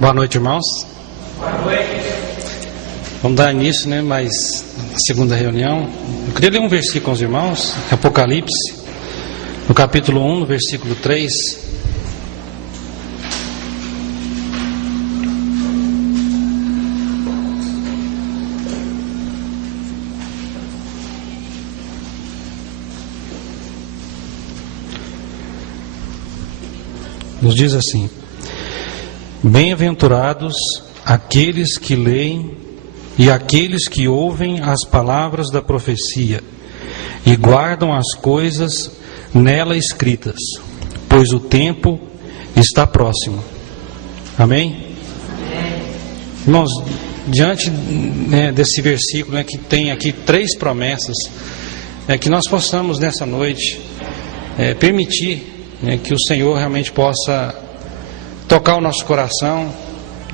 Boa noite, irmãos. Boa noite. Vamos dar início, mais a segunda reunião. Eu queria ler um versículo com os irmãos, Apocalipse, no capítulo 1, no versículo 3. Nos diz assim: bem-aventurados aqueles que leem e aqueles que ouvem as palavras da profecia e guardam as coisas nela escritas, pois o tempo está próximo. Amém? Irmãos, diante desse versículo que tem aqui 3 promessas, que nós possamos nessa noite permitir que o Senhor realmente possa tocar o nosso coração,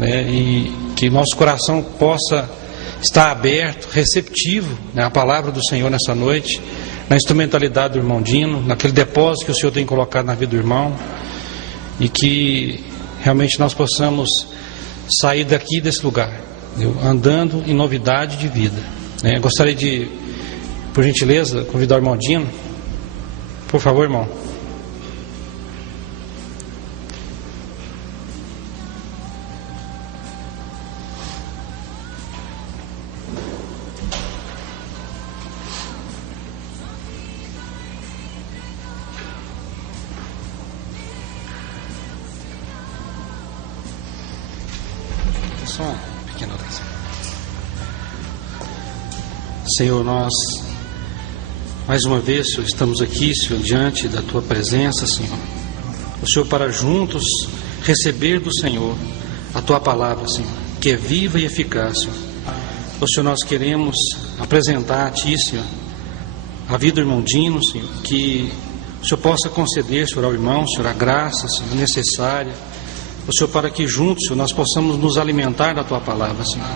e que nosso coração possa estar aberto, receptivo à palavra do Senhor nessa noite, na instrumentalidade do irmão Dino, naquele depósito que o Senhor tem colocado na vida do irmão, e que realmente nós possamos sair daqui desse lugar, andando em novidade de vida. Gostaria de, por gentileza, convidar o irmão Dino. Por favor, irmão. Só uma pequena oração. Senhor, nós mais uma vez, Senhor, estamos aqui, Senhor, diante da Tua presença, Senhor. O Senhor, para juntos receber do Senhor a Tua palavra, Senhor, que é viva e eficaz, Senhor. O Senhor, nós queremos apresentar a Ti, Senhor, a vida do irmão Dino, Senhor, que o Senhor possa conceder, Senhor, ao irmão, Senhor, a graça, Senhor, necessária. O Senhor, para que juntos, Senhor, nós possamos nos alimentar da Tua palavra, Senhor.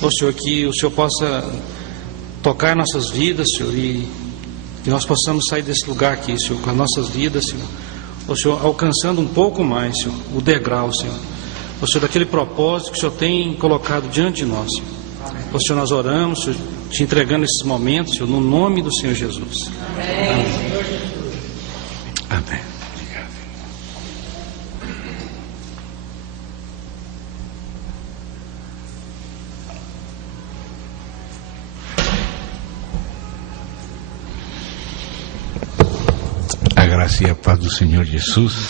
O Senhor, que o Senhor possa tocar nossas vidas, Senhor, e nós possamos sair desse lugar aqui, Senhor, com as nossas vidas, Senhor. O Senhor, alcançando um pouco mais, Senhor, o degrau, Senhor. O Senhor, daquele propósito que o Senhor tem colocado diante de nós, Senhor. O Senhor, nós oramos, Senhor, te entregando esses momentos, Senhor, no nome do Senhor Jesus. Amém. Amém. A graça e a paz do Senhor Jesus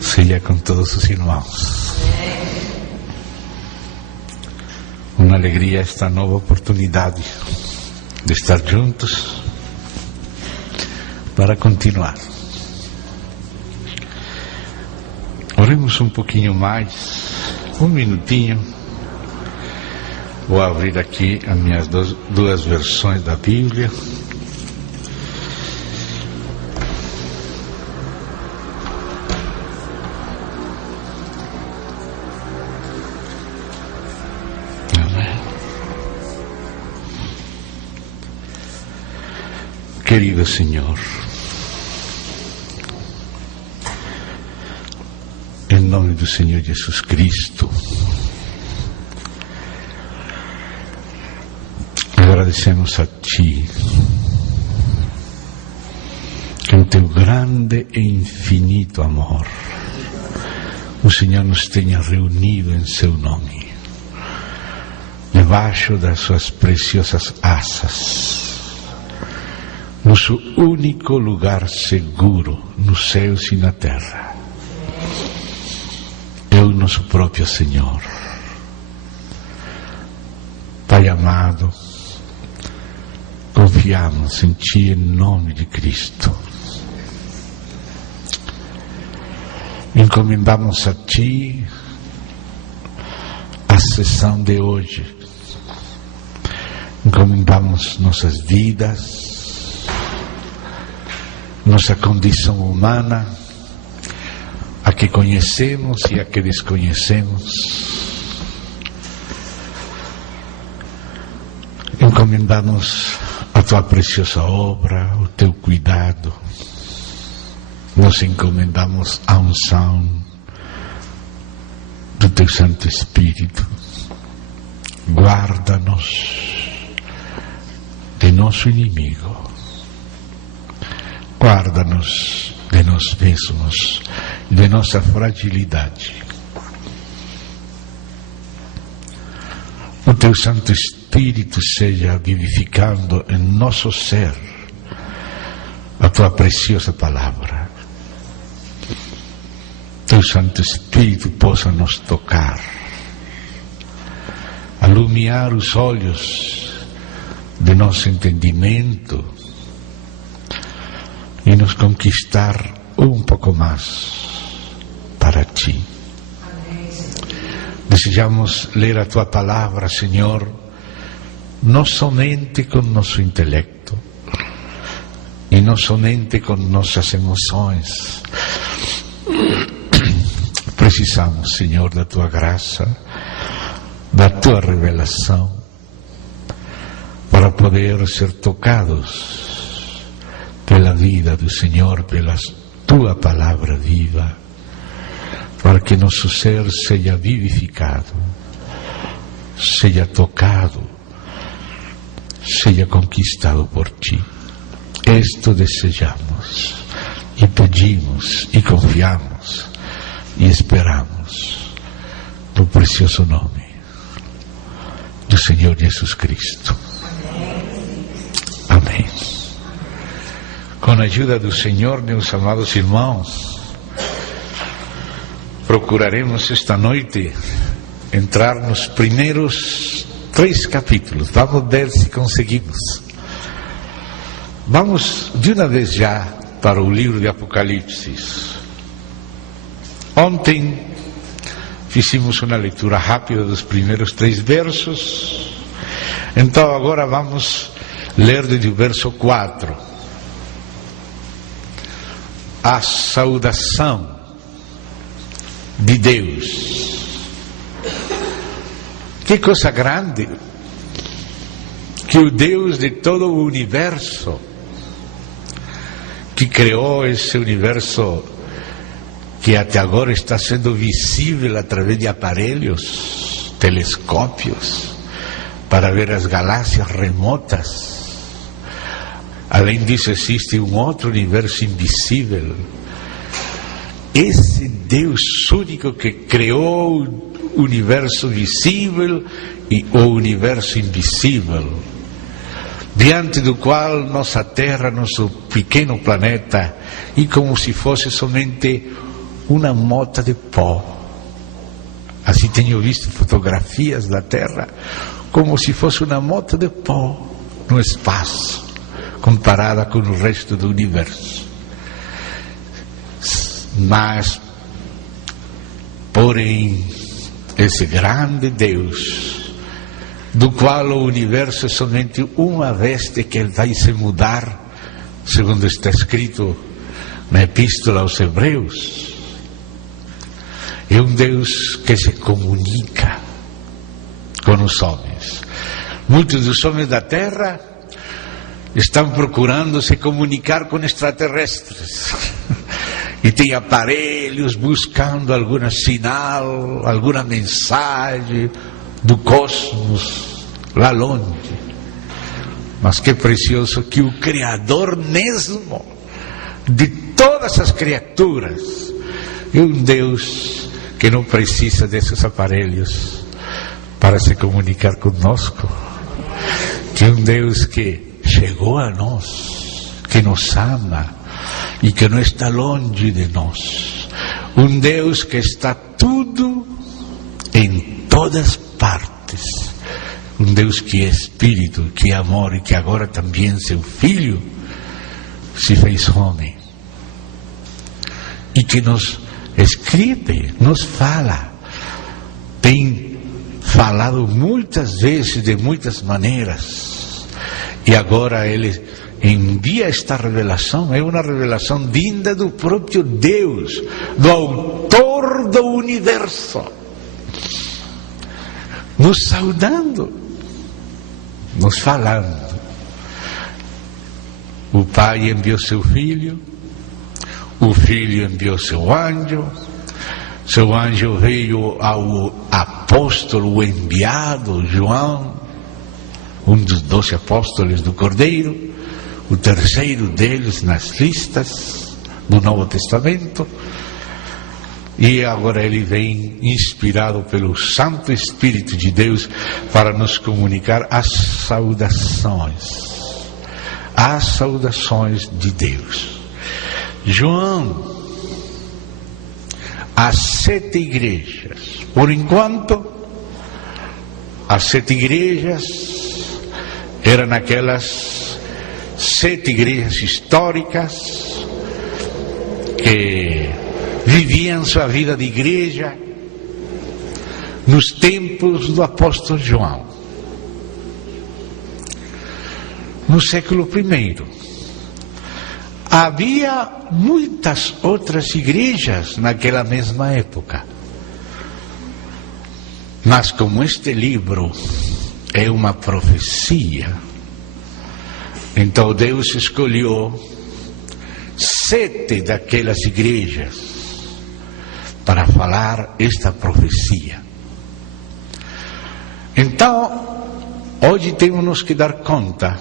seja com todos os irmãos. Uma alegria esta nova oportunidade de estar juntos para continuar. Oremos um pouquinho mais, um minutinho. Vou abrir aqui as minhas duas versões da Bíblia. Querido Senhor, em nome do Senhor Jesus Cristo, agradecemos a Ti, que em Teu grande e infinito amor, o Senhor nos tenha reunido em Seu nome, debaixo das Suas preciosas asas, nosso único lugar seguro nos céus e na terra é o nosso próprio Senhor. Pai amado, confiamos em Ti em nome de Cristo. Encomendamos a Ti a sessão de hoje. Encomendamos nossas vidas, nossa condição humana, a que conhecemos e a que desconhecemos. Encomendamos a Tua preciosa obra, o Teu cuidado. Nos encomendamos a unção do Teu Santo Espírito guarda-nos de nosso inimigo, guarda-nos de nós mesmos, de nossa fragilidade. O Teu Santo Espírito seja vivificando em nosso ser a Tua preciosa palavra. Teu Santo Espírito possa nos tocar, alumiar os olhos de nosso entendimento e nos conquistar um pouco mais para Ti. Desejamos ler a Tua palavra, Senhor, não somente com nosso intelecto e não somente com nossas emoções. Precisamos, Senhor, da Tua graça, da Tua revelação, para poder ser tocados pela vida do Senhor, pela Tua palavra viva, para que nosso ser seja vivificado, seja tocado, seja conquistado por Ti. Isto desejamos e pedimos e confiamos e esperamos no precioso nome do Senhor Jesus Cristo. Amém. Com a ajuda do Senhor, meus amados irmãos, procuraremos esta noite entrar nos primeiros 3 capítulos. Vamos ver se conseguimos. Vamos de uma vez já para o livro de Apocalipse. Ontem fizemos uma leitura rápida dos primeiros 3 versos. Então agora vamos ler desde o verso 4. A saudação de Deus. Que coisa grande que o Deus de todo o universo, que criou esse universo que até agora está sendo visível através de aparelhos, telescópios, para ver as galáxias remotas. Além disso, existe um outro universo invisível. Esse Deus único que criou o universo visível e o universo invisível, diante do qual nossa Terra, nosso pequeno planeta, e como se fosse somente uma mota de pó. Assim tenho visto fotografias da Terra, como se fosse uma mota de pó no espaço, comparada com o resto do universo. Mas, porém, esse grande Deus, do qual o universo é somente uma veste que ele vai se mudar, segundo está escrito na Epístola aos Hebreus, é um Deus que se comunica com os homens. Muitos dos homens da Terra estão procurando se comunicar com extraterrestres. E tem aparelhos buscando algum sinal, alguma mensagem do cosmos lá longe. Mas que precioso que o Criador mesmo de todas as criaturas é um Deus que não precisa desses aparelhos para se comunicar conosco, que é um Deus que chegou a nós, que nos ama e que não está longe de nós, um Deus que está tudo em todas partes, um Deus que é Espírito, que é amor e que agora também seu Filho se fez homem e que nos escreve, nos fala, tem falado muitas vezes de muitas maneiras e agora ele envia esta revelação. É uma revelação vinda do próprio Deus, do autor do universo, nos saudando, nos falando. O Pai enviou seu Filho, o Filho enviou seu anjo, seu anjo veio ao apóstolo enviado, João, um dos 12 apóstolos do Cordeiro, o terceiro deles nas listas do Novo Testamento, e agora ele vem inspirado pelo Santo Espírito de Deus para nos comunicar as saudações de Deus. João, as 7 igrejas, por enquanto, as 7 igrejas eram aquelas 7 igrejas históricas que viviam sua vida de igreja nos tempos do apóstolo João. No século I, havia muitas outras igrejas naquela mesma época. Mas como este livro é uma profecia, então Deus escolheu 7 daquelas igrejas para falar esta profecia. Então, hoje temos que dar conta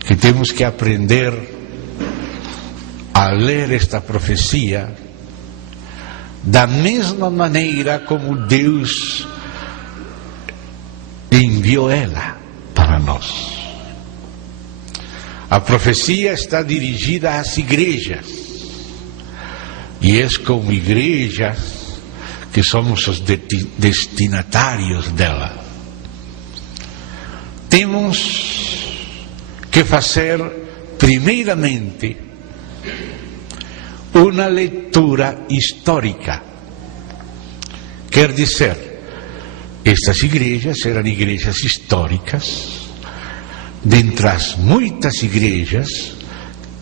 que temos que aprender a ler esta profecia da mesma maneira como Deus enviou ela para nós. A profecia está dirigida às igrejas, e é como igreja que somos os destinatários dela. Temos que fazer, primeiramente, uma leitura histórica. Quer dizer, estas igrejas eram igrejas históricas. Dentre as muitas igrejas,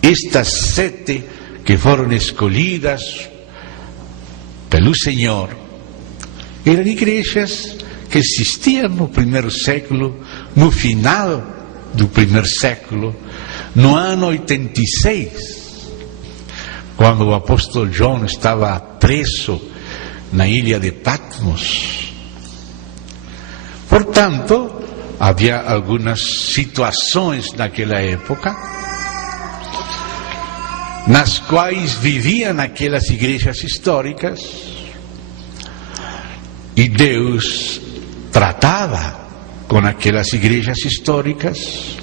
estas 7 que foram escolhidas pelo Senhor, eram igrejas que existiam no primeiro século, no final do primeiro século, no ano 86, quando o apóstolo João estava preso na ilha de Patmos. Portanto, havia algumas situações naquela época nas quais viviam aquelas igrejas históricas, e Deus tratava com aquelas igrejas históricas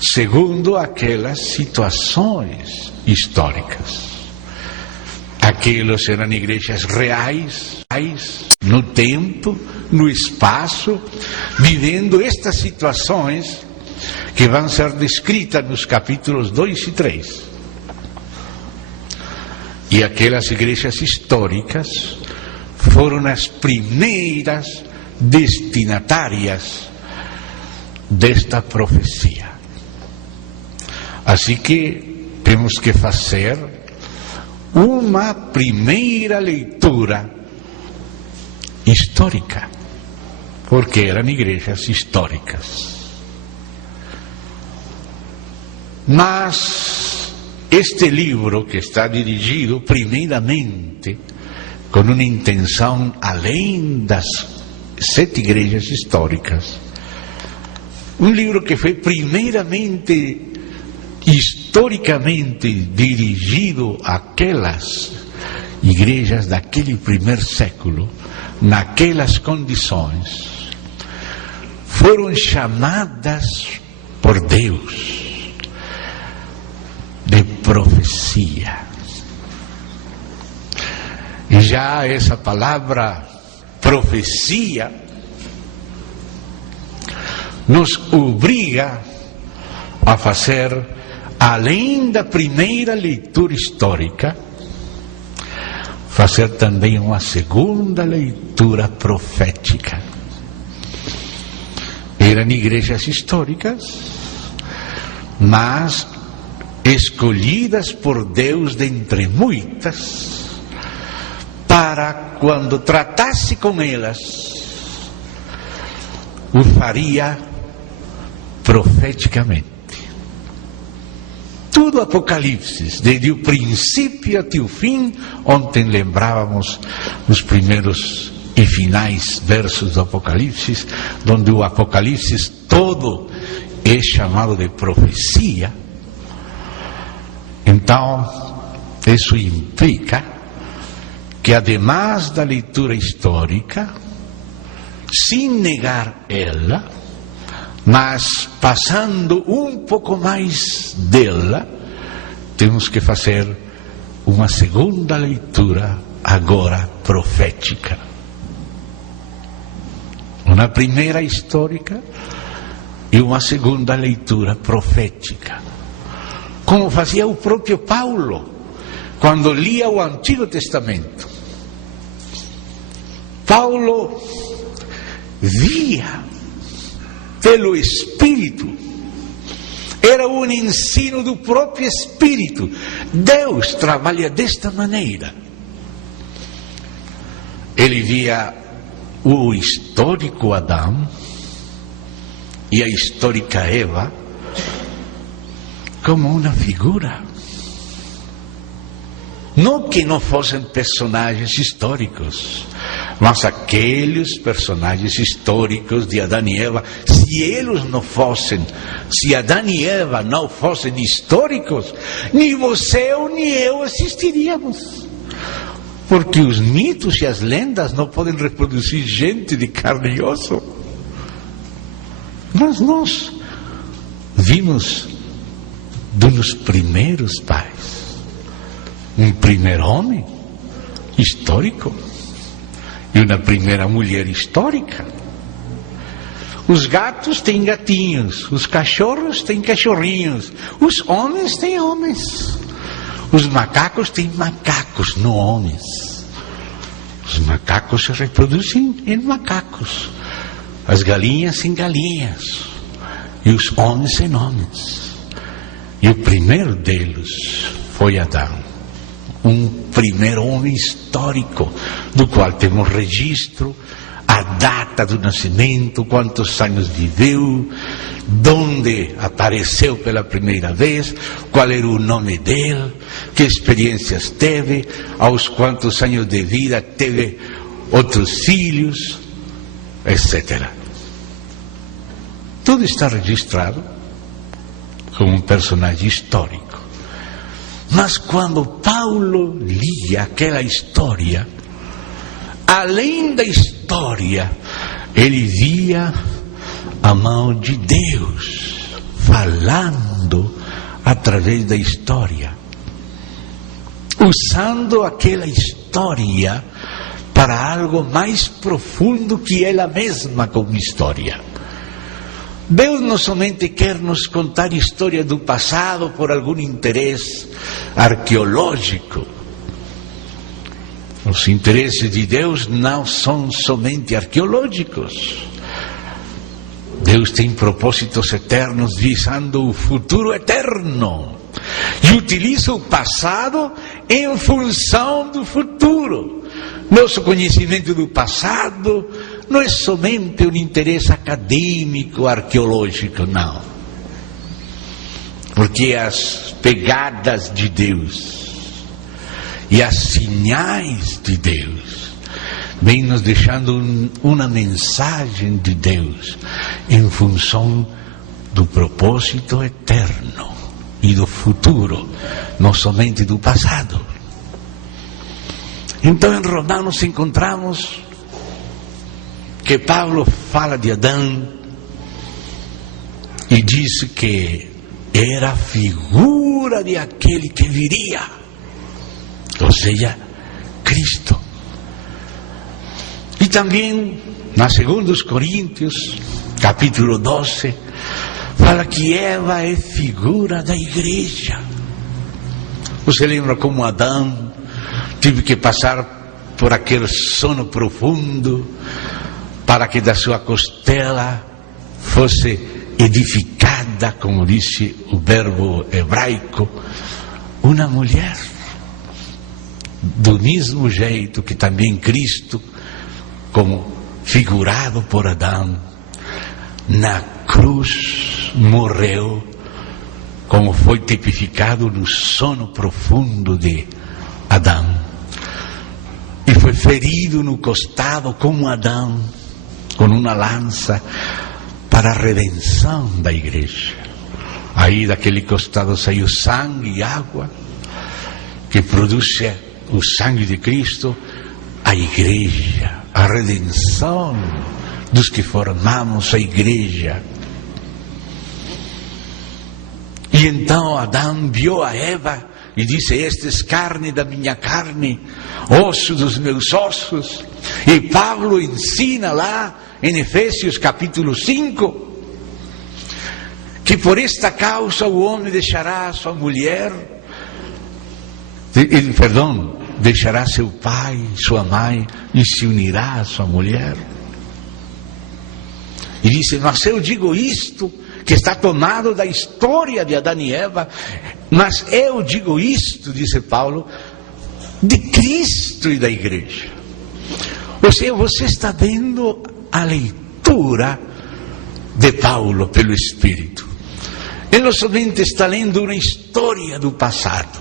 segundo aquelas situações históricas. Aquelas eram igrejas reais, no tempo, no espaço, vivendo estas situações que vão ser descritas nos capítulos 2 e 3. E aquelas igrejas históricas foram as primeiras destinatárias desta profecia. Assim que temos que fazer uma primeira leitura histórica, porque eram igrejas históricas. Mas este livro, que está dirigido primeiramente com uma intenção além das 7 igrejas históricas, um livro que foi primeiramente historicamente dirigido àquelas igrejas daquele primeiro século, naquelas condições, foram chamadas por Deus de profecia. E já essa palavra profecia nos obriga a fazer, além da primeira leitura histórica, fazer também uma segunda leitura profética. Eram igrejas históricas, mas escolhidas por Deus dentre muitas, para quando tratasse com elas, o faria profeticamente. Tudo Apocalipse, desde o princípio até o fim. Ontem lembrávamos os primeiros e finais versos do Apocalipse, onde o Apocalipse todo é chamado de profecia. Então, isso implica que, además da leitura histórica, sem negar ela, mas passando um pouco mais dela, temos que fazer uma segunda leitura, agora profética. Uma primeira histórica e uma segunda leitura profética. Como fazia o próprio Paulo, quando lia o Antigo Testamento. Paulo via pelo Espírito, era um ensino do próprio Espírito. Deus trabalha desta maneira. Ele via o histórico Adão e a histórica Eva como uma figura. Não que não fossem personagens históricos, mas aqueles personagens históricos de Adão e Eva, se Adão e Eva não fossem históricos, nem você ou nem eu existiríamos. Porque os mitos e as lendas não podem reproduzir gente de carne e osso. Mas nós vimos dos primeiros pais um primeiro homem histórico e uma primeira mulher histórica. Os gatos têm gatinhos, os cachorros têm cachorrinhos, os homens têm homens. Os macacos têm macacos, não homens. Os macacos se reproduzem em macacos. As galinhas em galinhas. E os homens em homens. E o primeiro deles foi Adão. Um primeiro homem histórico, do qual temos registro, a data do nascimento, quantos anos viveu, onde apareceu pela primeira vez, qual era o nome dele, que experiências teve, aos quantos anos de vida teve outros filhos, etc. Tudo está registrado como um personagem histórico. Mas quando Paulo lia aquela história, além da história, ele via a mão de Deus falando através da história, usando aquela história para algo mais profundo que ela mesma como história. Deus não somente quer nos contar história do passado por algum interesse arqueológico. Os interesses de Deus não são somente arqueológicos. Deus tem propósitos eternos visando o futuro eterno. E utiliza o passado em função do futuro. Nosso conhecimento do passado não é somente um interesse acadêmico, arqueológico, não. Porque as pegadas de Deus e as sinais de Deus vêm nos deixando uma mensagem de Deus em função do propósito eterno e do futuro, não somente do passado. Então em Romanos encontramos que Paulo fala de Adão e diz que era a figura de aquele que viria, ou seja, Cristo. E também na 2 Coríntios, capítulo 12, fala que Eva é figura da igreja. Você lembra como Adão teve que passar por aquele sono profundo para que da sua costela fosse edificada, como disse o verbo hebraico, uma mulher. Do mesmo jeito que também Cristo, como figurado por Adão, na cruz morreu como foi tipificado no sono profundo de Adão. E foi ferido no costado como Adão, com uma lança, para a redenção da igreja. Aí daquele costado saiu sangue e água, que produz o sangue de Cristo, a igreja, a redenção dos que formamos a igreja. E então Adão viu a Eva e disse: esta é carne da minha carne, osso dos meus ossos. E Paulo ensina lá em Efésios capítulo 5, que por esta causa o homem deixará a sua mulher, deixará seu pai, sua mãe, e se unirá à sua mulher. E disse: mas eu digo isto, que está tomado da história de Adão e Eva, mas eu digo isto, disse Paulo, de Cristo e da igreja. Ou seja, você está vendo a leitura de Paulo pelo Espírito. Ele não somente está lendo uma história do passado,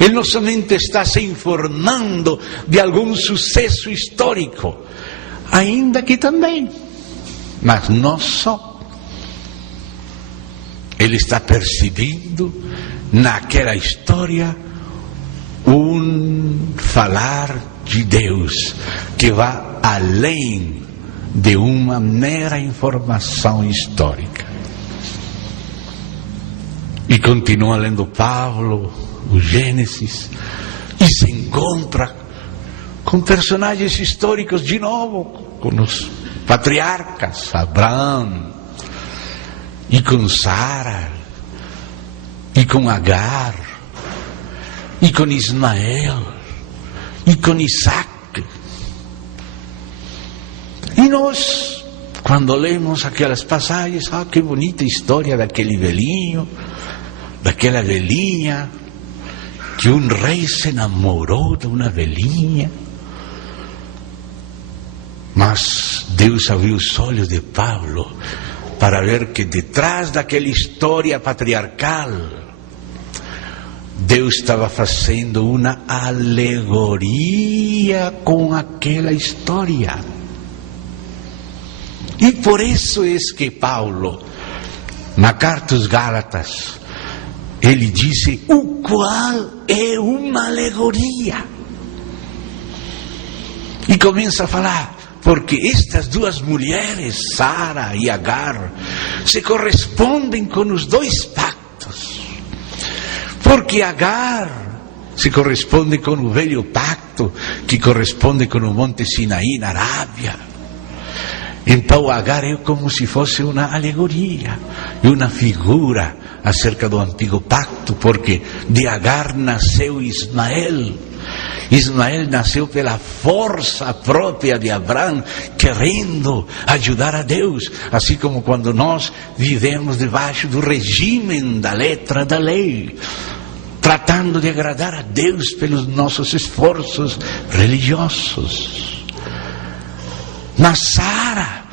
ele não somente está se informando de algum sucesso histórico, ainda que também, mas não só. Ele está percebendo naquela história um falar de Deus que vai além de uma mera informação histórica. E continua lendo Paulo, o Gênesis, e se encontra com personagens históricos de novo, com os patriarcas, Abraão, e com Sara, e com Agar, e com Ismael, e com Isaac. E nós, quando lemos aquelas passagens, que bonita história daquele velhinho, daquela velhinha, que um rei se namorou de uma velhinha. Mas Deus abriu os olhos de Paulo para ver que detrás daquela história patriarcal, Deus estava fazendo uma alegoria com aquela história. E por isso é que Paulo, na carta aos Gálatas, ele disse: o qual é uma alegoria. E começa a falar: porque estas duas mulheres, Sara e Agar, se correspondem com os dois pactos. Porque Agar se corresponde com o velho pacto, que corresponde com o Monte Sinaí, na Arábia. Então Agar é como se fosse uma alegoria e uma figura acerca do antigo pacto, porque de Agar nasceu Ismael. Ismael nasceu pela força própria de Abraão, querendo ajudar a Deus, assim como quando nós vivemos debaixo do regime da letra da lei, tratando de agradar a Deus pelos nossos esforços religiosos. Mas Sara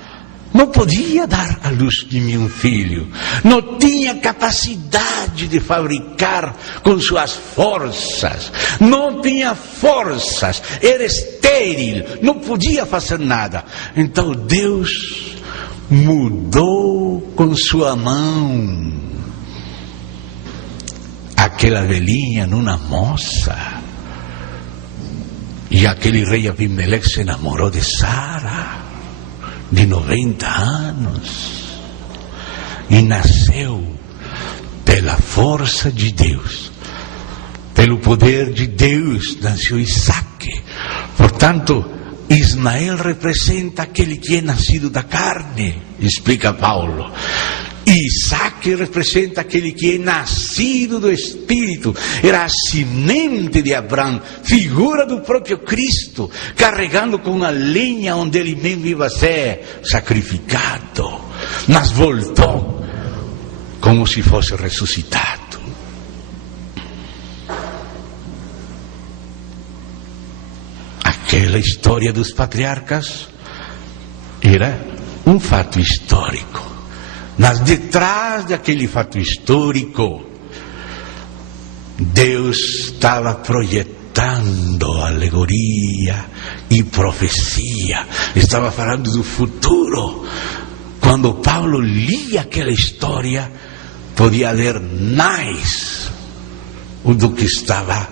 não podia dar à luz de um filho, não tinha capacidade de fabricar com suas forças, não tinha forças, era estéril, não podia fazer nada. Então Deus mudou com sua mão aquela velhinha numa moça, e aquele rei Abimeleque se enamorou de Sara, de 90 anos, e nasceu pela força de Deus, pelo poder de Deus, nasceu Isaac. Portanto, Ismael representa aquele que é nascido da carne, explica Paulo. Isaac representa aquele que é nascido do Espírito, era a semente de Abraão, figura do próprio Cristo, carregando com a lenha onde ele mesmo ia ser sacrificado, mas voltou como se fosse ressuscitado. Aquela história dos patriarcas era um fato histórico, Mas detrás daquele fato histórico, Deus estava projetando alegoria e profecia, estava falando do futuro. Quando Paulo lia aquela história, podia ler mais do que estava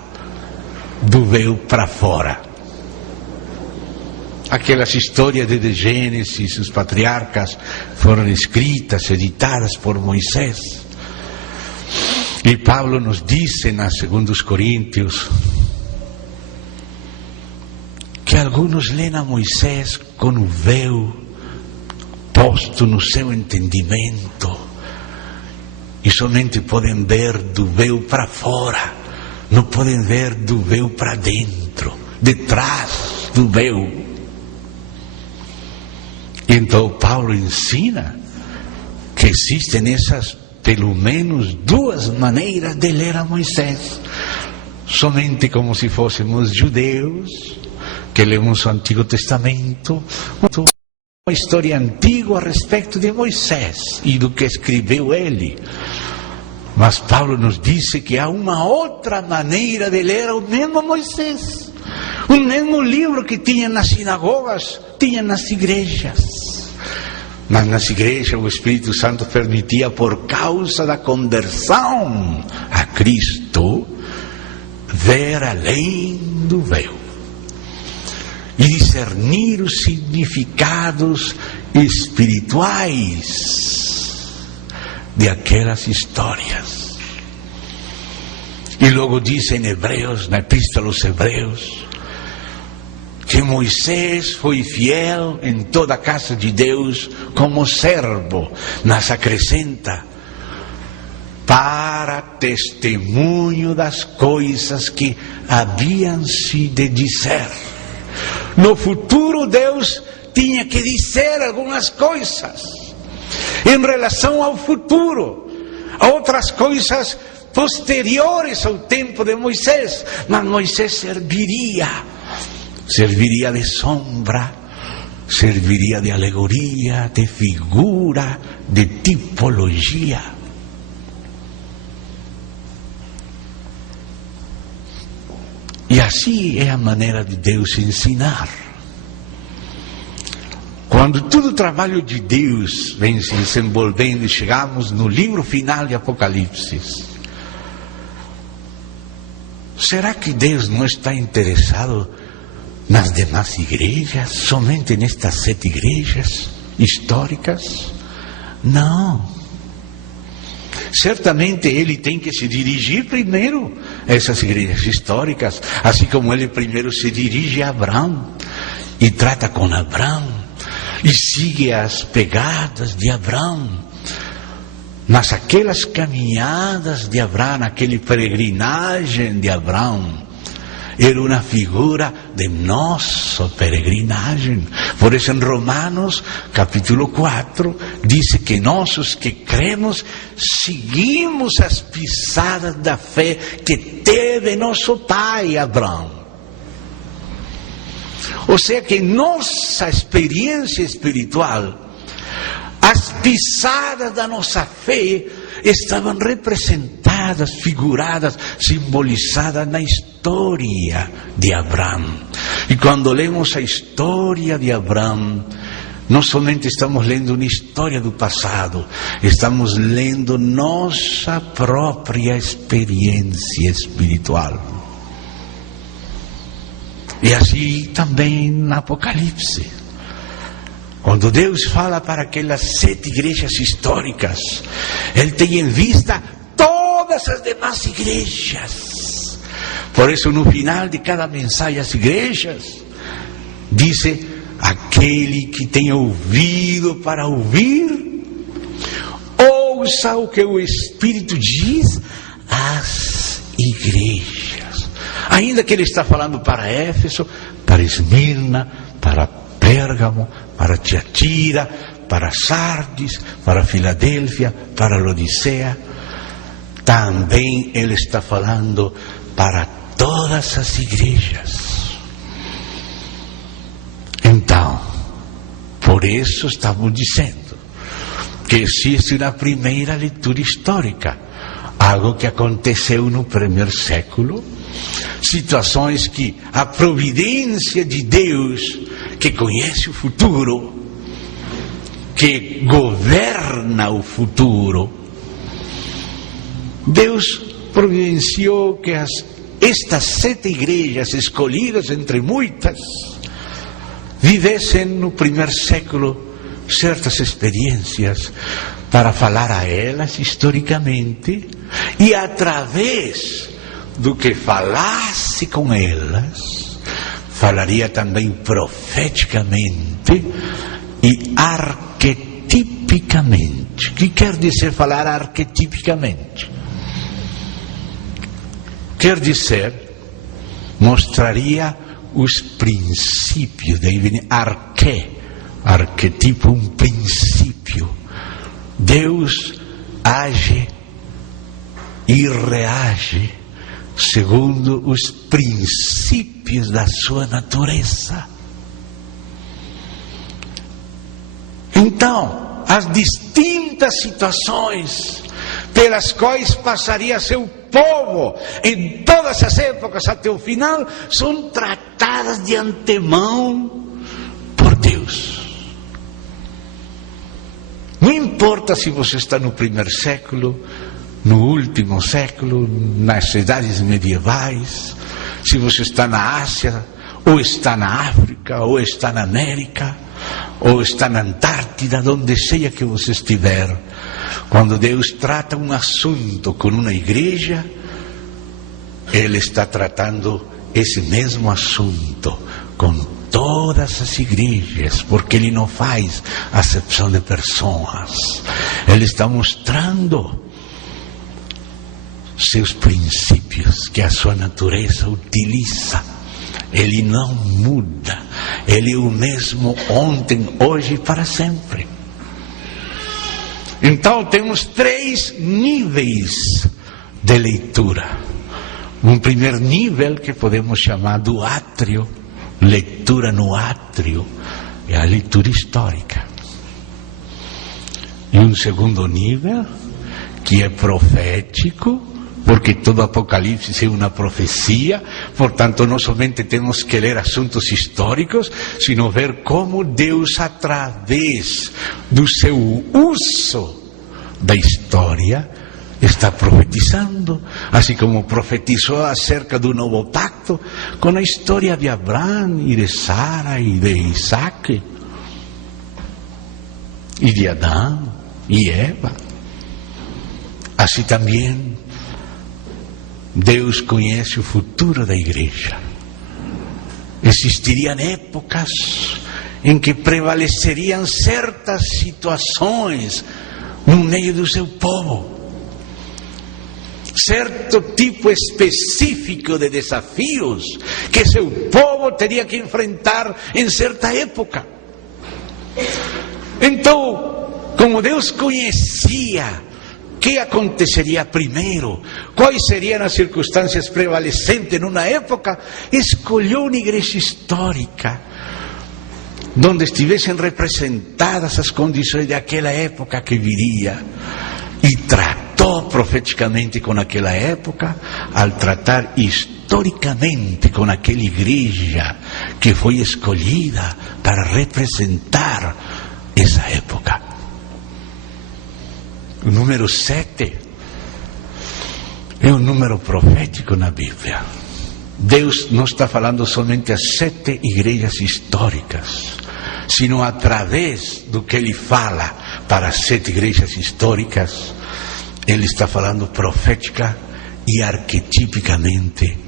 do véu para fora. Aquelas histórias de Gênesis, os patriarcas, foram escritas, editadas por Moisés. E Paulo nos disse na 2 Coríntios que alguns leem a Moisés com o véu posto no seu entendimento e somente podem ver do véu para fora, não podem ver do véu para dentro, detrás do véu. Então Paulo ensina que existem essas, pelo menos, duas maneiras de ler a Moisés. Somente como se fôssemos judeus, que lemos o Antigo Testamento, uma história antiga a respeito de Moisés e do que escreveu ele. Mas Paulo nos disse que há uma outra maneira de ler o mesmo Moisés. O mesmo livro que tinha nas sinagogas, tinha nas igrejas. Mas nas igrejas o Espírito Santo permitia, por causa da conversão a Cristo, ver além do véu e discernir os significados espirituais de aquelas histórias. E logo diz em Hebreus, na Epístola aos Hebreus, que Moisés foi fiel em toda a casa de Deus como servo, mas acrescenta, para testemunho das coisas que haviam-se de dizer. No futuro Deus tinha que dizer algumas coisas em relação ao futuro, a outras coisas posteriores ao tempo de Moisés, mas Moisés serviria de sombra, serviria de alegoria, de figura, de tipologia. E assim é a maneira de Deus ensinar. Quando todo o trabalho de Deus vem se desenvolvendo e chegamos no livro final de Apocalipse, será que Deus não está interessado nas demais igrejas, somente nestas 7 igrejas históricas? Não. Certamente Ele tem que se dirigir primeiro a essas igrejas históricas, assim como Ele primeiro se dirige a Abraão e trata com Abraão e sigue as pegadas de Abraão. Mas aquelas caminhadas de Abraão, aquela peregrinagem de Abraão, era uma figura de nossa peregrinagem. Por isso em Romanos capítulo 4 diz que nós os que cremos seguimos as pisadas da fé que teve nosso pai Abraão. Ou seja que nossa experiência espiritual, as pisadas da nossa fé estavam representadas, figuradas, simbolizadas na história de Abraão. E quando lemos a história de Abraão, não somente estamos lendo uma história do passado, estamos lendo nossa própria experiência espiritual. E assim também no Apocalipse. Quando Deus fala para aquelas 7 igrejas históricas, Ele tem em vista todas as demais igrejas. Por isso, no final de cada mensagem às igrejas, diz: aquele que tem ouvido para ouvir, ouça o que o Espírito diz às igrejas. Ainda que Ele está falando para Éfeso, para Esmirna, para Pérgamo, para Tiatira, para Sardes, para Filadélfia, para Laodiceia, também Ele está falando para todas as igrejas. Então, por isso estamos dizendo Porque existe uma primeira leitura histórica, algo que aconteceu no primeiro século, situações que a providência de Deus, que conhece o futuro, que governa o futuro, Deus providenciou que estas 7 igrejas escolhidas entre muitas vivessem no primeiro século certas experiências para falar a elas historicamente e através do que falasse com elas, falaria também profeticamente e arquetipicamente. O que quer dizer falar arquetipicamente? Quer dizer, mostraria os princípios, daí vem arquetipo, um princípio. Deus age e reage segundo os princípios da sua natureza. Então, as distintas situações pelas quais passaria seu povo em todas as épocas até o final são tratadas de antemão por Deus. Não importa se você está no primeiro século, no último século, nas cidades medievais, se você está na Ásia, ou está na África, ou está na América, ou está na Antártida, onde seja que você estiver. Quando Deus trata um assunto com uma igreja, Ele está tratando esse mesmo assunto com todas as igrejas, porque Ele não faz acepção de pessoas. Ele está mostrando seus princípios, que a sua natureza utiliza. Ele não muda. Ele é o mesmo ontem, hoje e para sempre. Então temos 3 níveis de leitura. Um primeiro nível que podemos chamar do átrio, leitura no átrio, é a leitura histórica. E um segundo nível, que é profético, porque todo Apocalipse é uma profecia, portanto não somente temos que ler assuntos históricos, sino ver como Deus, através do seu uso da história, está profetizando, assim como profetizou acerca do novo pacto, com a história de Abraão e de Sara e de Isaac, e de Adão e Eva. Assim também Deus conhece o futuro da igreja. Existiriam épocas em que prevaleceriam certas situações no meio do seu povo, certo tipo específico de desafios que seu povo teria que enfrentar em certa época. Então, como Deus conhecia o que aconteceria primeiro, quais seriam as circunstâncias prevalecentes numa época, escolheu uma igreja histórica, onde estivessem representadas as condições daquela época que viria, e tratou profeticamente com aquela época, ao tratar historicamente com aquela igreja que foi escolhida para representar essa época. O número 7 é um número profético na Bíblia. Deus não está falando somente as 7 igrejas históricas, sino através do que Ele fala para as 7 igrejas históricas, Ele está falando profética e arquetipicamente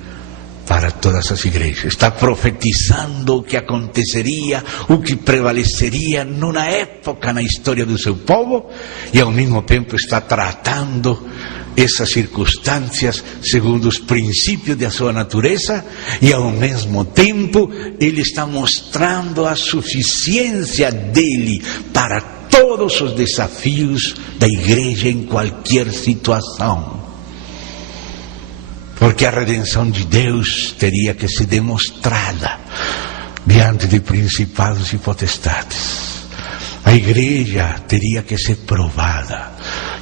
para todas as igrejas. Está profetizando o que aconteceria, o que prevaleceria numa época na história do seu povo, e ao mesmo tempo está tratando essas circunstâncias segundo os princípios da sua natureza, e ao mesmo tempo Ele está mostrando a suficiência dele para todos os desafios da igreja em qualquer situação. Porque a redenção de Deus teria que ser demonstrada diante de principados e potestades. a igreja teria que ser provada,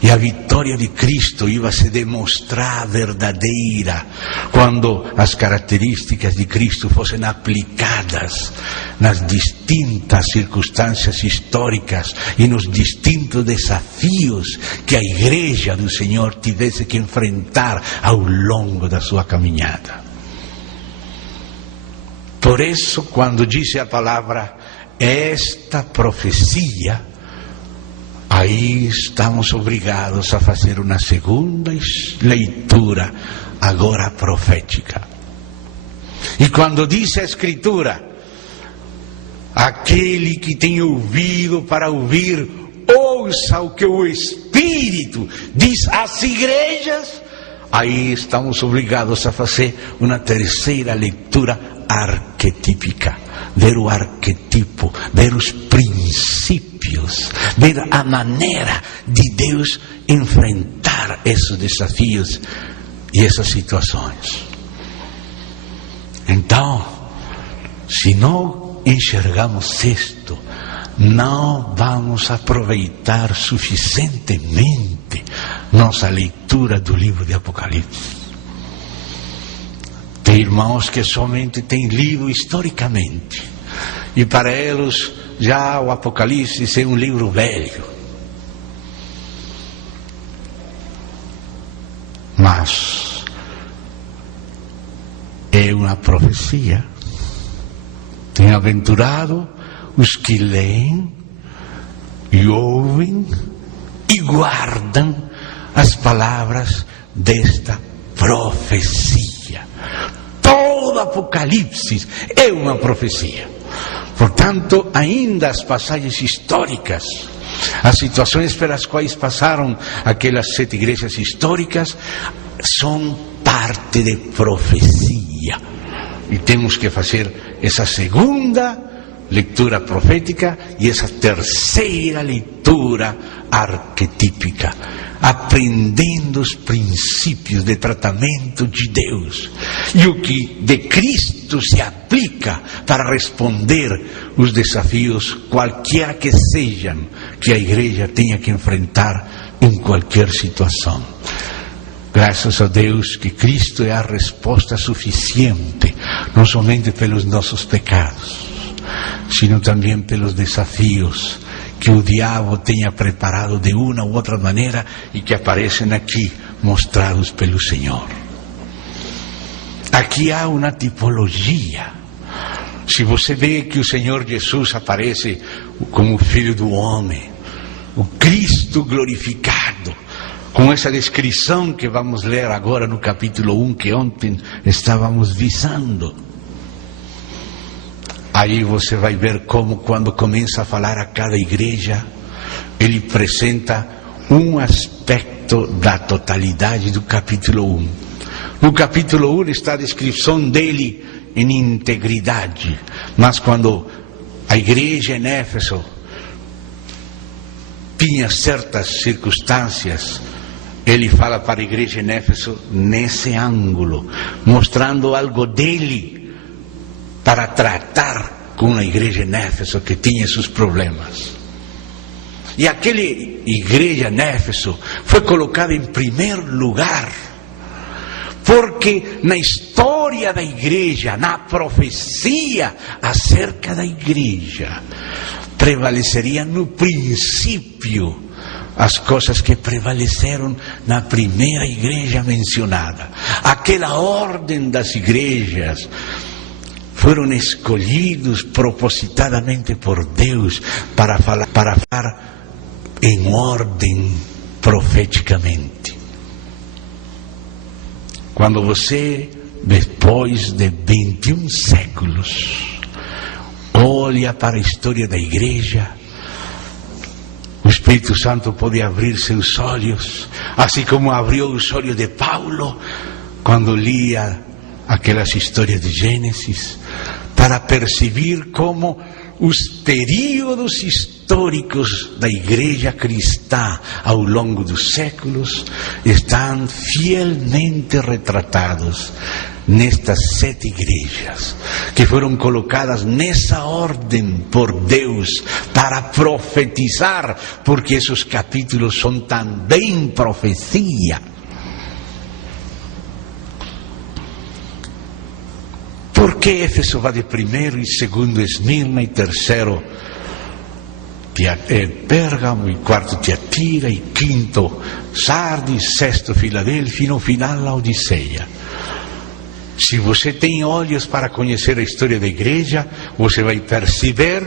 e a vitória de Cristo ia se demonstrar verdadeira quando as características de Cristo fossem aplicadas nas distintas circunstâncias históricas e nos distintos desafios que a igreja do Senhor tivesse que enfrentar ao longo da sua caminhada. Por isso, quando disse a palavra esta profecia, aí estamos obrigados a fazer uma segunda leitura, agora profética. E quando diz a Escritura, aquele que tem ouvido para ouvir, ouça o que o Espírito diz às igrejas, aí estamos obrigados a fazer uma terceira leitura arquetípica, ver o arquetipo, ver os princípios, ver a maneira de Deus enfrentar esses desafios e essas situações. Então, se não enxergamos isto, não vamos aproveitar suficientemente nossa leitura do livro de Apocalipse. Tem irmãos que somente têm lido historicamente, e para eles já o Apocalipse é um livro velho. Mas é uma profecia. Bem-aventurado os que leem e ouvem e guardam as palavras desta profecia. Todo Apocalipse é uma profecia. Portanto, ainda as passagens históricas, as situações pelas quais passaram aquelas 7 igrejas históricas, são parte de profecia. E temos que fazer essa segunda leitura profética e essa terceira leitura arquetípica, aprendendo os princípios de tratamento de Deus e o que de Cristo se aplica para responder os desafios, qualquer que sejam, que a igreja tenha que enfrentar em qualquer situação. Graças a Deus que Cristo é a resposta suficiente, não somente pelos nossos pecados, sino também pelos desafios que o diabo tenha preparado de uma ou outra maneira e que aparecem aqui, mostrados pelo Senhor. Aqui há uma tipologia. Se você vê que o Senhor Jesus aparece como Filho do Homem, o Cristo glorificado, com essa descrição que vamos ler agora no capítulo 1, que ontem estávamos visando, aí você vai ver como, quando começa a falar a cada igreja, ele apresenta um aspecto da totalidade do capítulo 1. No capítulo 1 está a descrição dele em integridade, mas quando a igreja em Éfeso tinha certas circunstâncias, ele fala para a igreja em Éfeso nesse ângulo, mostrando algo dele para tratar com a igreja em Éfeso que tinha seus problemas. E aquela igreja em Éfeso foi colocada em primeiro lugar, porque na história da igreja, na profecia acerca da igreja, prevaleceria no princípio as coisas que prevaleceram na primeira igreja mencionada. Aquela ordem das igrejas foram escolhidos propositadamente por Deus para falar em ordem profeticamente. Quando você, depois de 21 séculos, olha para a história da igreja, o Espírito Santo pode abrir seus olhos, assim como abriu os olhos de Paulo quando lia aquelas histórias de Gênesis, para perceber como os períodos históricos da igreja cristã ao longo dos séculos estão fielmente retratados nestas 7 igrejas, que foram colocadas nessa ordem por Deus para profetizar, porque esses capítulos são também profecia. Por que Éfeso vai de primeiro e segundo Esmirna e terceiro Pérgamo e quarto Tiatira e quinto Sardis, sexto Filadélfia e no final Laodiceia? Se você tem olhos para conhecer a história da igreja, você vai perceber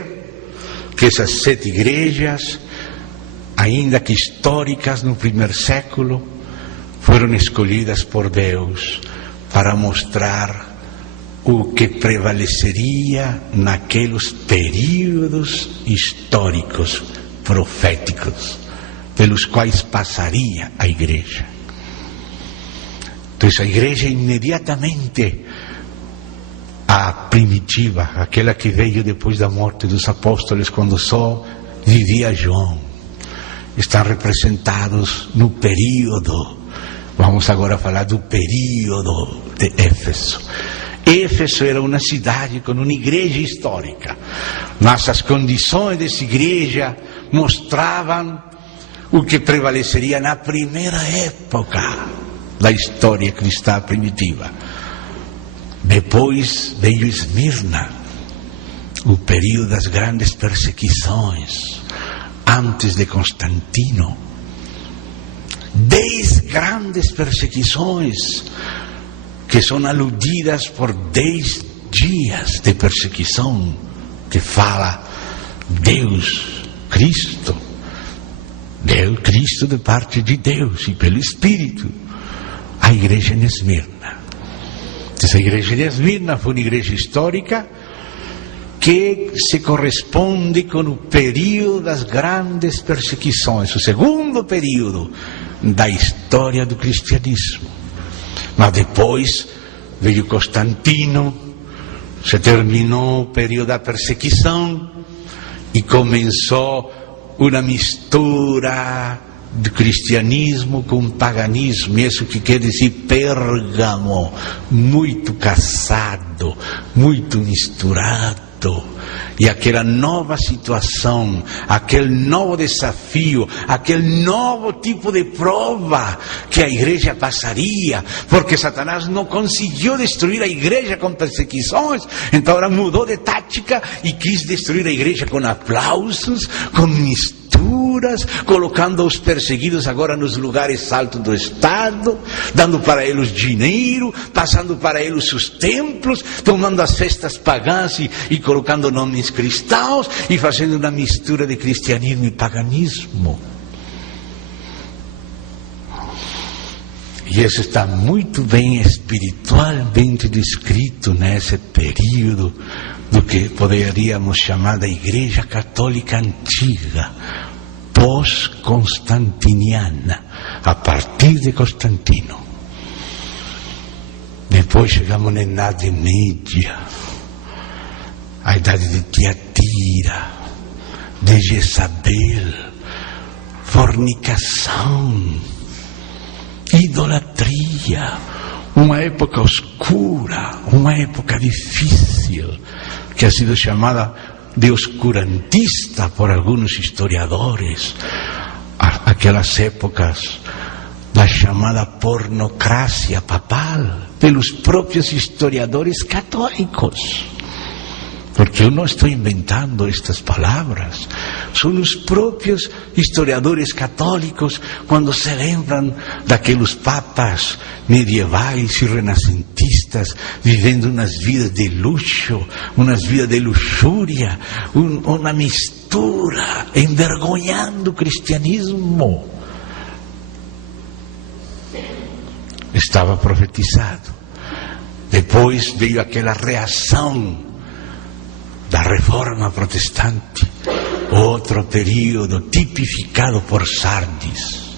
que essas 7 igrejas, ainda que históricas no primeiro século, foram escolhidas por Deus para mostrar o que prevaleceria naqueles períodos históricos, proféticos, pelos quais passaria a igreja. Então a igreja imediatamente, a primitiva, aquela que veio depois da morte dos apóstolos, quando só vivia João, estão representados no período, vamos agora falar do período de Éfeso. Éfeso era uma cidade com uma igreja histórica, mas as condições dessa igreja mostravam o que prevaleceria na primeira época da história cristã primitiva. Depois veio Esmirna, o período das grandes perseguições, antes de Constantino. 10 grandes perseguições que são aludidas por 10 dias de perseguição, que fala Deus, Cristo de parte de Deus e pelo Espírito, a igreja em Esmirna. Essa igreja de Esmirna foi uma igreja histórica que se corresponde com o período das grandes perseguições, o segundo período da história do cristianismo. Mas depois veio Constantino, se terminou o período da perseguição e começou uma mistura de cristianismo com paganismo. Isso que quer dizer Pérgamo, muito casado, muito misturado. E aquela nova situação, aquele novo desafio, aquele novo tipo de prova que a igreja passaria, porque Satanás não conseguiu destruir a igreja com perseguições, então agora mudou de tática e quis destruir a igreja com aplausos, com misturas, colocando os perseguidos agora nos lugares altos do Estado, dando para eles dinheiro, passando para eles os templos, tomando as festas pagãs e colocando nomes cristãos e fazendo uma mistura de cristianismo e paganismo. E isso está muito bem espiritualmente descrito nesse período do que poderíamos chamar da Igreja Católica Antiga, pós-constantiniana, a partir de Constantino. Depois chegamos na Idade Média, a idade de Tiatira, de Jezabel, fornicação, idolatria, uma época oscura, uma época difícil, que ha sido chamada de oscurantista por alguns historiadores, aquelas épocas da chamada pornocracia papal, pelos próprios historiadores católicos. Porque eu não estou inventando estas palavras, são os próprios historiadores católicos quando se lembram daqueles papas medievais e renascentistas vivendo umas vidas de luxo, umas vidas de luxúria, uma mistura, envergonhando o cristianismo. Estava profetizado. Depois veio aquela reação da reforma protestante, outro período tipificado por Sardis.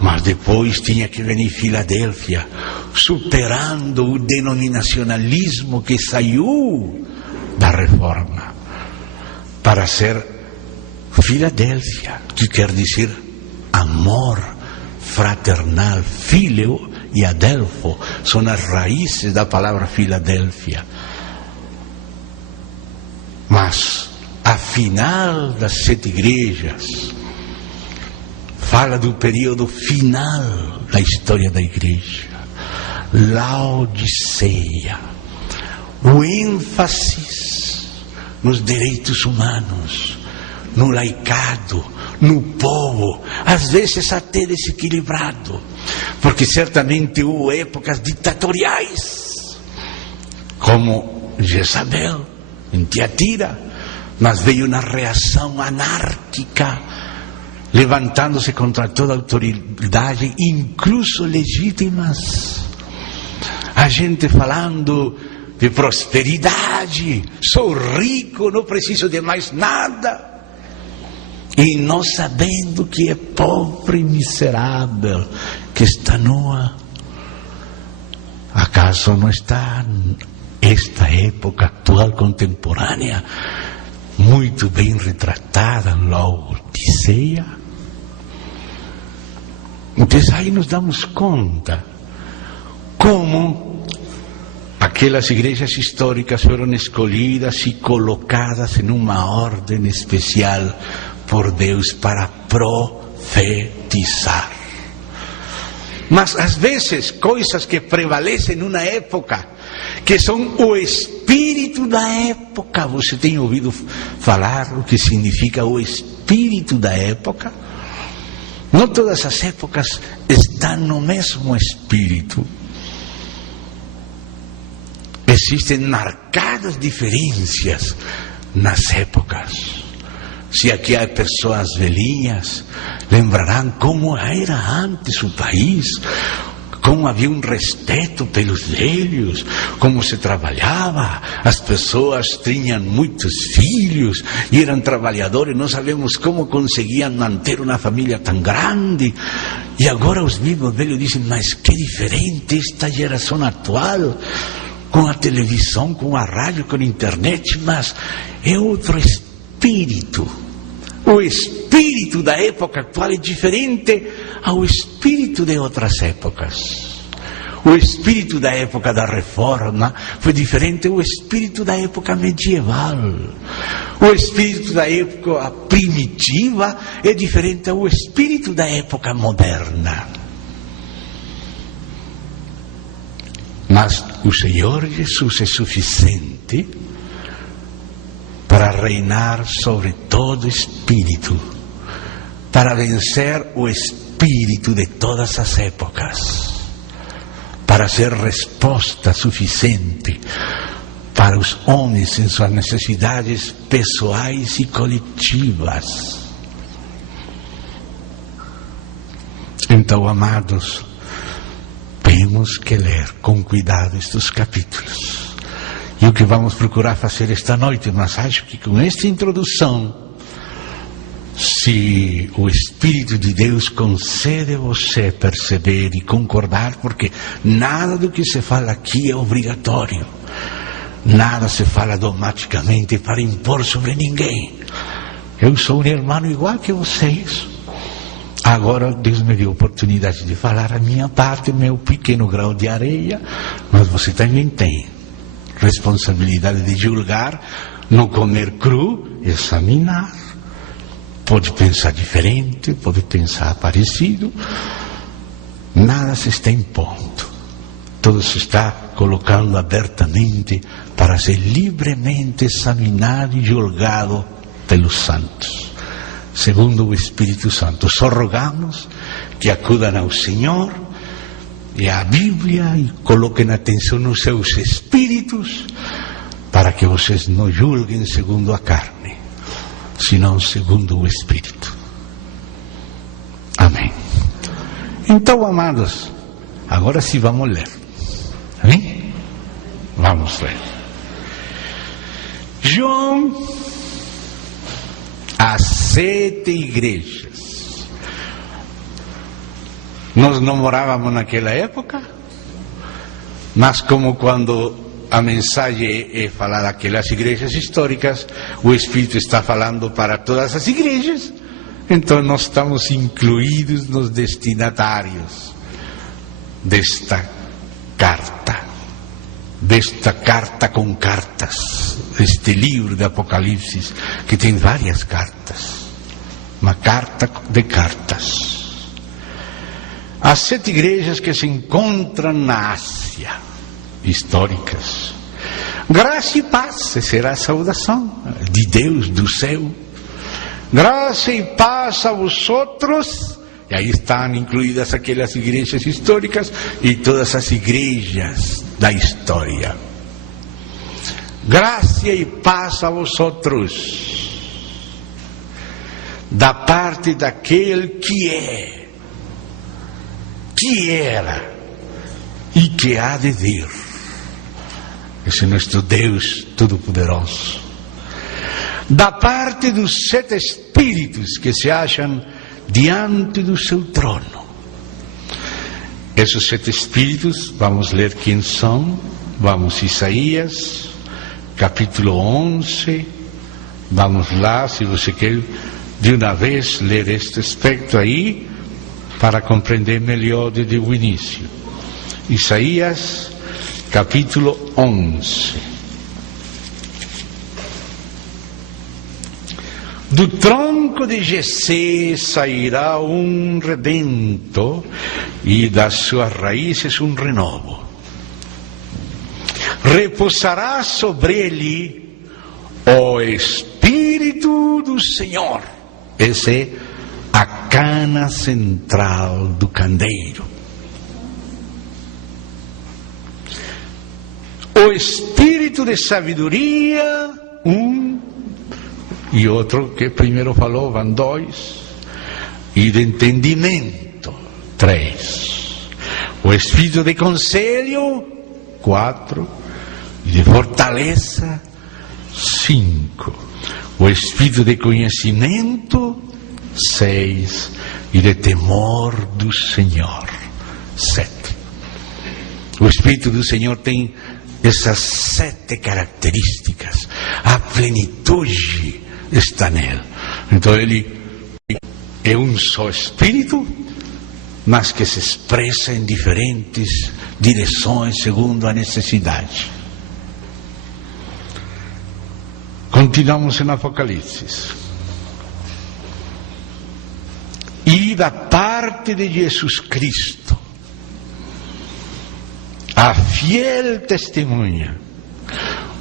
Mas depois tinha que venir Filadélfia, superando o denominacionalismo que saiu da reforma, para ser Filadélfia, que quer dizer amor fraternal, filho e Adelfo são as raízes da palavra Filadélfia. Mas a final das 7 igrejas fala do período final da história da igreja, Laodiceia. O ênfase nos direitos humanos, no laicado, no povo, às vezes até desequilibrado, porque certamente houve épocas ditatoriais, como Jezabel em Tiatira, mas veio uma reação anárquica, levantando-se contra toda autoridade, incluso legítimas. A gente falando de prosperidade, sou rico, não preciso de mais nada, e não sabendo que é pobre e miserável, que está nua. Acaso não está esta época atual contemporânea muito bem retratada em Laodiceia? Então aí nos damos conta como aquelas igrejas históricas foram escolhidas e colocadas em uma ordem especial por Deus para profetizar. Mas às vezes coisas que prevalecem numa época, que são o espírito da época. Você tem ouvido falar o que significa o espírito da época? Não todas as épocas estão no mesmo espírito. Existem marcadas diferenças nas épocas. Se aqui há pessoas velhinhas, lembrarão como era antes o país, como havia um respeito pelos velhos, como se trabalhava, as pessoas tinham muitos filhos e eram trabalhadores, não sabemos como conseguiam manter uma família tão grande. E agora os mesmos velhos dizem, mas que diferente esta geração atual, com a televisão, com a rádio, com a internet, mas é outro espírito. O espírito da época atual é diferente ao espírito de outras épocas. O espírito da época da reforma foi diferente ao espírito da época medieval. O espírito da época primitiva é diferente ao espírito da época moderna. Mas o Senhor Jesus é suficiente para reinar sobre todo espírito, para vencer o espírito de todas as épocas, para ser resposta suficiente para os homens em suas necessidades pessoais e coletivas. Então, amados, temos que ler com cuidado estes capítulos. E o que vamos procurar fazer esta noite, mas acho que com esta introdução, se o Espírito de Deus concede a você perceber e concordar, porque nada do que se fala aqui é obrigatório, nada se fala dogmaticamente para impor sobre ninguém. Eu sou um irmão igual que vocês. Agora Deus me deu a oportunidade de falar a minha parte, meu pequeno grau de areia, mas você também tem responsabilidade de julgar, não comer cru, examinar. Pode pensar diferente, pode pensar parecido, nada se está impondo, tudo se está colocando abertamente para ser livremente examinado e julgado pelos santos, segundo o Espírito Santo. Só rogamos que acudam ao Senhor e à Bíblia e coloquem atenção nos seus espíritos, para que vocês não julguem segundo a carne, senão segundo o Espírito. Amém. Então, amados, agora sim vamos ler. Amém? Vamos ler. João, as 7 igrejas. Nós não morávamos naquela época, mas como quando a mensagem é falar daquelas igrejas históricas, o Espírito está falando para todas as igrejas, então nós estamos incluídos nos destinatários. desta carta com cartas, este livro de Apocalipse, que tem várias cartas, uma carta de cartas. As 7 igrejas que se encontram na Ásia, históricas. Graça e paz, essa será a saudação de Deus, do céu. Graça e paz a vosotros. E aí estão incluídas aquelas igrejas históricas e todas as igrejas da história. Graça e paz a vosotros, da parte daquele que é, que era e que há de vir. Esse é nosso Deus Todo-Poderoso. Da parte dos 7 espíritos que se acham diante do seu trono. Esses 7 espíritos, vamos ler quem são. Vamos a Isaías, capítulo 11. Vamos lá, se você quer de uma vez ler este aspecto aí, para compreender melhor desde o início. Isaías, capítulo 11. Do tronco de Jessé sairá um redento, e das suas raízes um renovo. Repousará sobre ele o Espírito do Senhor. Essa é a cana central do candeeiro. O Espírito de sabedoria, e outro que primeiro falou, vão 2, e de entendimento, 3. O Espírito de conselho, 4, e de fortaleza, 5. O Espírito de conhecimento, 6, e de temor do Senhor, 7. O Espírito do Senhor tem essas 7 características. A plenitude está nele. Então ele é um só Espírito, mas que se expressa em diferentes direções segundo a necessidade. Continuamos em Apocalipse. E da parte de Jesus Cristo, a fiel testemunha,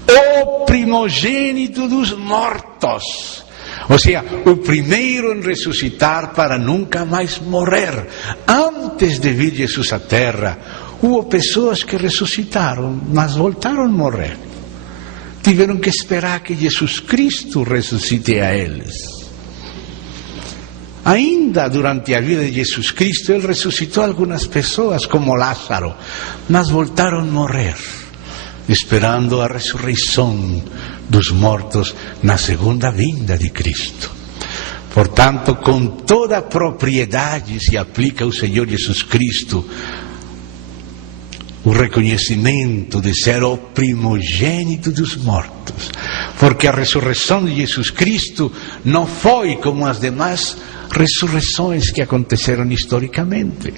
o primogênito dos mortos, ou seja, o primeiro em ressuscitar para nunca mais morrer. Antes de vir Jesus à terra, houve pessoas que ressuscitaram, mas voltaram a morrer. Tiveram que esperar que Jesus Cristo ressuscite a eles. Ainda durante a vida de Jesus Cristo, Ele ressuscitou algumas pessoas, como Lázaro, mas voltaram a morrer, esperando a ressurreição dos mortos na segunda vinda de Cristo. Portanto, com toda a propriedade se aplica ao Senhor Jesus Cristo o reconhecimento de ser o primogênito dos mortos, porque a ressurreição de Jesus Cristo não foi como as demais ressurreições que aconteceram historicamente.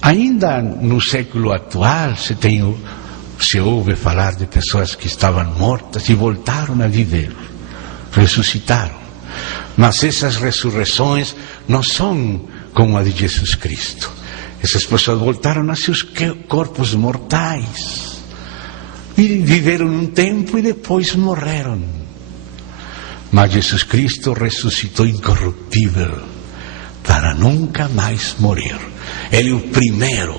Ainda no século atual se ouve falar de pessoas que estavam mortas e voltaram a viver, ressuscitaram. Mas essas ressurreições não são como a de Jesus Cristo. Essas pessoas voltaram a seus corpos mortais e viveram um tempo e depois morreram. Mas Jesus Cristo ressuscitou incorruptível para nunca mais morrer. Ele é o primeiro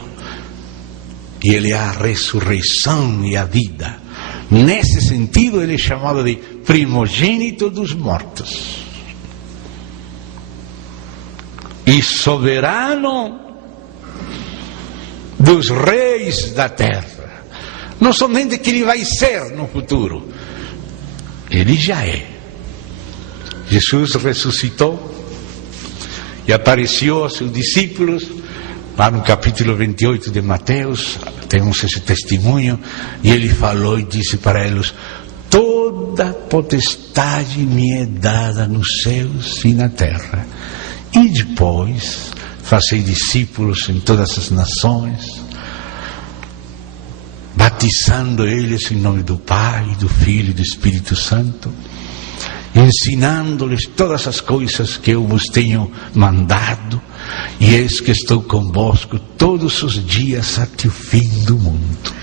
e Ele é a ressurreição e a vida. Nesse sentido, Ele é chamado de primogênito dos mortos e soberano dos reis da terra. Não somente que Ele vai ser no futuro, Ele já é. Jesus ressuscitou e apareceu aos seus discípulos. Lá no capítulo 28 de Mateus, temos esse testemunho, e Ele falou e disse para eles: toda potestade me é dada nos céus e na terra. E depois fazei discípulos em todas as nações, batizando eles em nome do Pai, do Filho e do Espírito Santo, ensinando-lhes todas as coisas que eu vos tenho mandado, e eis que estou convosco todos os dias até o fim do mundo,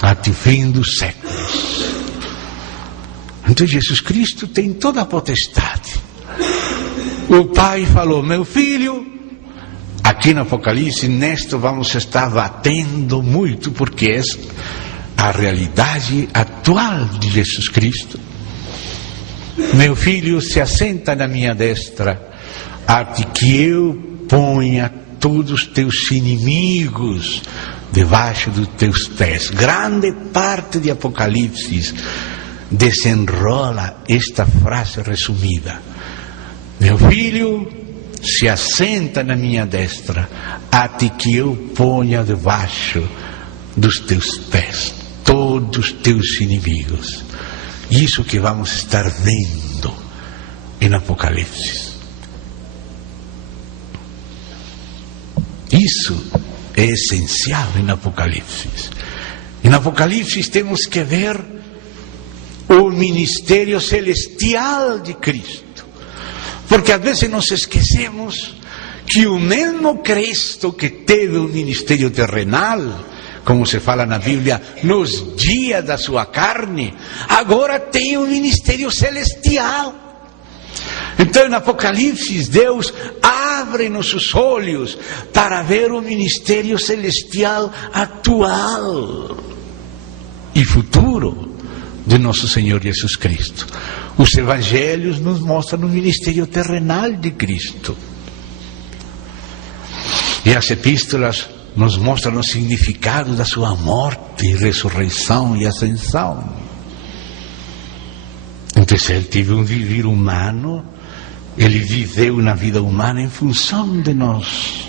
até o fim dos séculos. Então Jesus Cristo tem toda a potestade. O Pai falou: meu filho, aqui no Apocalipse, nisto vamos estar batendo muito, porque é a realidade atual de Jesus Cristo. Meu filho, se assenta na minha destra, até que eu ponha todos os teus inimigos debaixo dos teus pés. Grande parte de Apocalipse desenrola esta frase resumida: meu filho, se assenta na minha destra, até que eu ponha debaixo dos teus pés todos os teus inimigos. Isso que vamos estar vendo em Apocalipse. Isso é essencial em Apocalipse. Em Apocalipse temos que ver o ministério celestial de Cristo, porque às vezes nos esquecemos que o mesmo Cristo que teve um ministério terrenal, como se fala na Bíblia, nos dias da sua carne, agora tem um ministério celestial. Então, no Apocalipse, Deus abre nossos olhos para ver o ministério celestial atual e futuro de nosso Senhor Jesus Cristo. Os evangelhos nos mostram o ministério terrenal de Cristo, e as epístolas nos mostram o significado da sua morte, ressurreição e ascensão. Então, se ele teve um viver humano, ele viveu na vida humana em função de nós.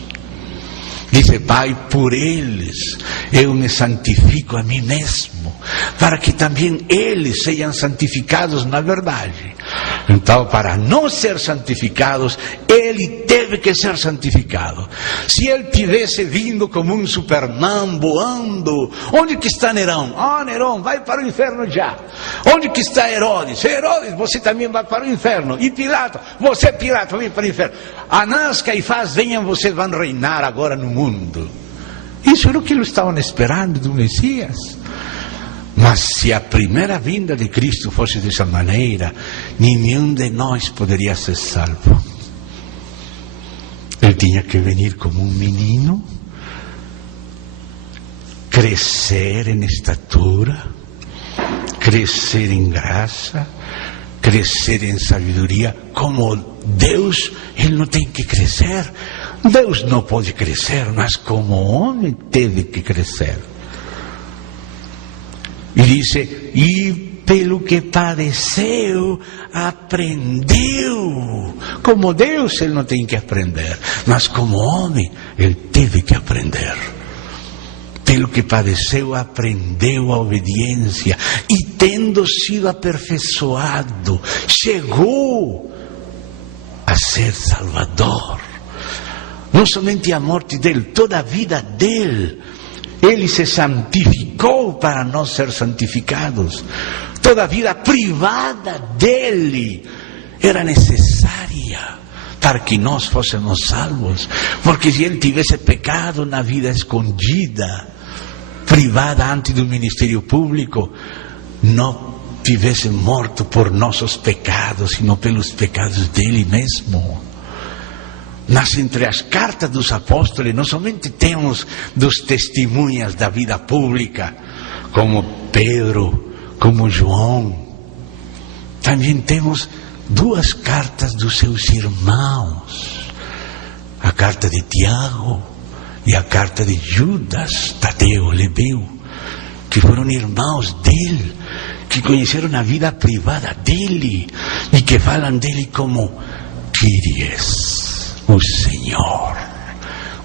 Dice: Pai, por eles eu me santifico a mim mesmo, para que também eles sejam santificados na verdade. Então, para não ser santificados, ele teve que ser santificado. Se ele tivesse vindo como um Superman voando, onde que está Nerão? Nerão, vai para o inferno já. Onde que está Herodes? Herodes, você também vai para o inferno. E Pilato, você Pilato, vai para o inferno. Anás, Caifás, venham, vocês vão reinar agora no mundo. Isso era o que eles estavam esperando do Messias. Mas se a primeira vinda de Cristo fosse dessa maneira, nenhum de nós poderia ser salvo. Ele tinha que vir como um menino, crescer em estatura, crescer em graça, crescer em sabedoria. Como Deus, ele não tem que crescer. Deus não pode crescer, mas como homem teve que crescer. E disse: e pelo que padeceu, aprendeu. Como Deus, ele não tem que aprender, mas como homem, ele teve que aprender. Pelo que padeceu, aprendeu a obediência, e tendo sido aperfeiçoado, chegou a ser Salvador. Não somente a morte dele, toda a vida dele. Ele se santificou para nós ser santificados. Toda a vida privada dele era necessária para que nós fôssemos salvos. Porque se ele tivesse pecado na vida escondida, privada antes do ministério público, não tivesse morto por nossos pecados, sino pelos pecados dele mesmo. Mas entre as cartas dos apóstolos, não somente temos dos testemunhas da vida pública, como Pedro, como João, também temos duas cartas dos seus irmãos, a carta de Tiago e a carta de Judas, Tadeu, Lebeu, que foram irmãos dele, que conheceram a vida privada dele e que falam dele como Kyries, o Senhor.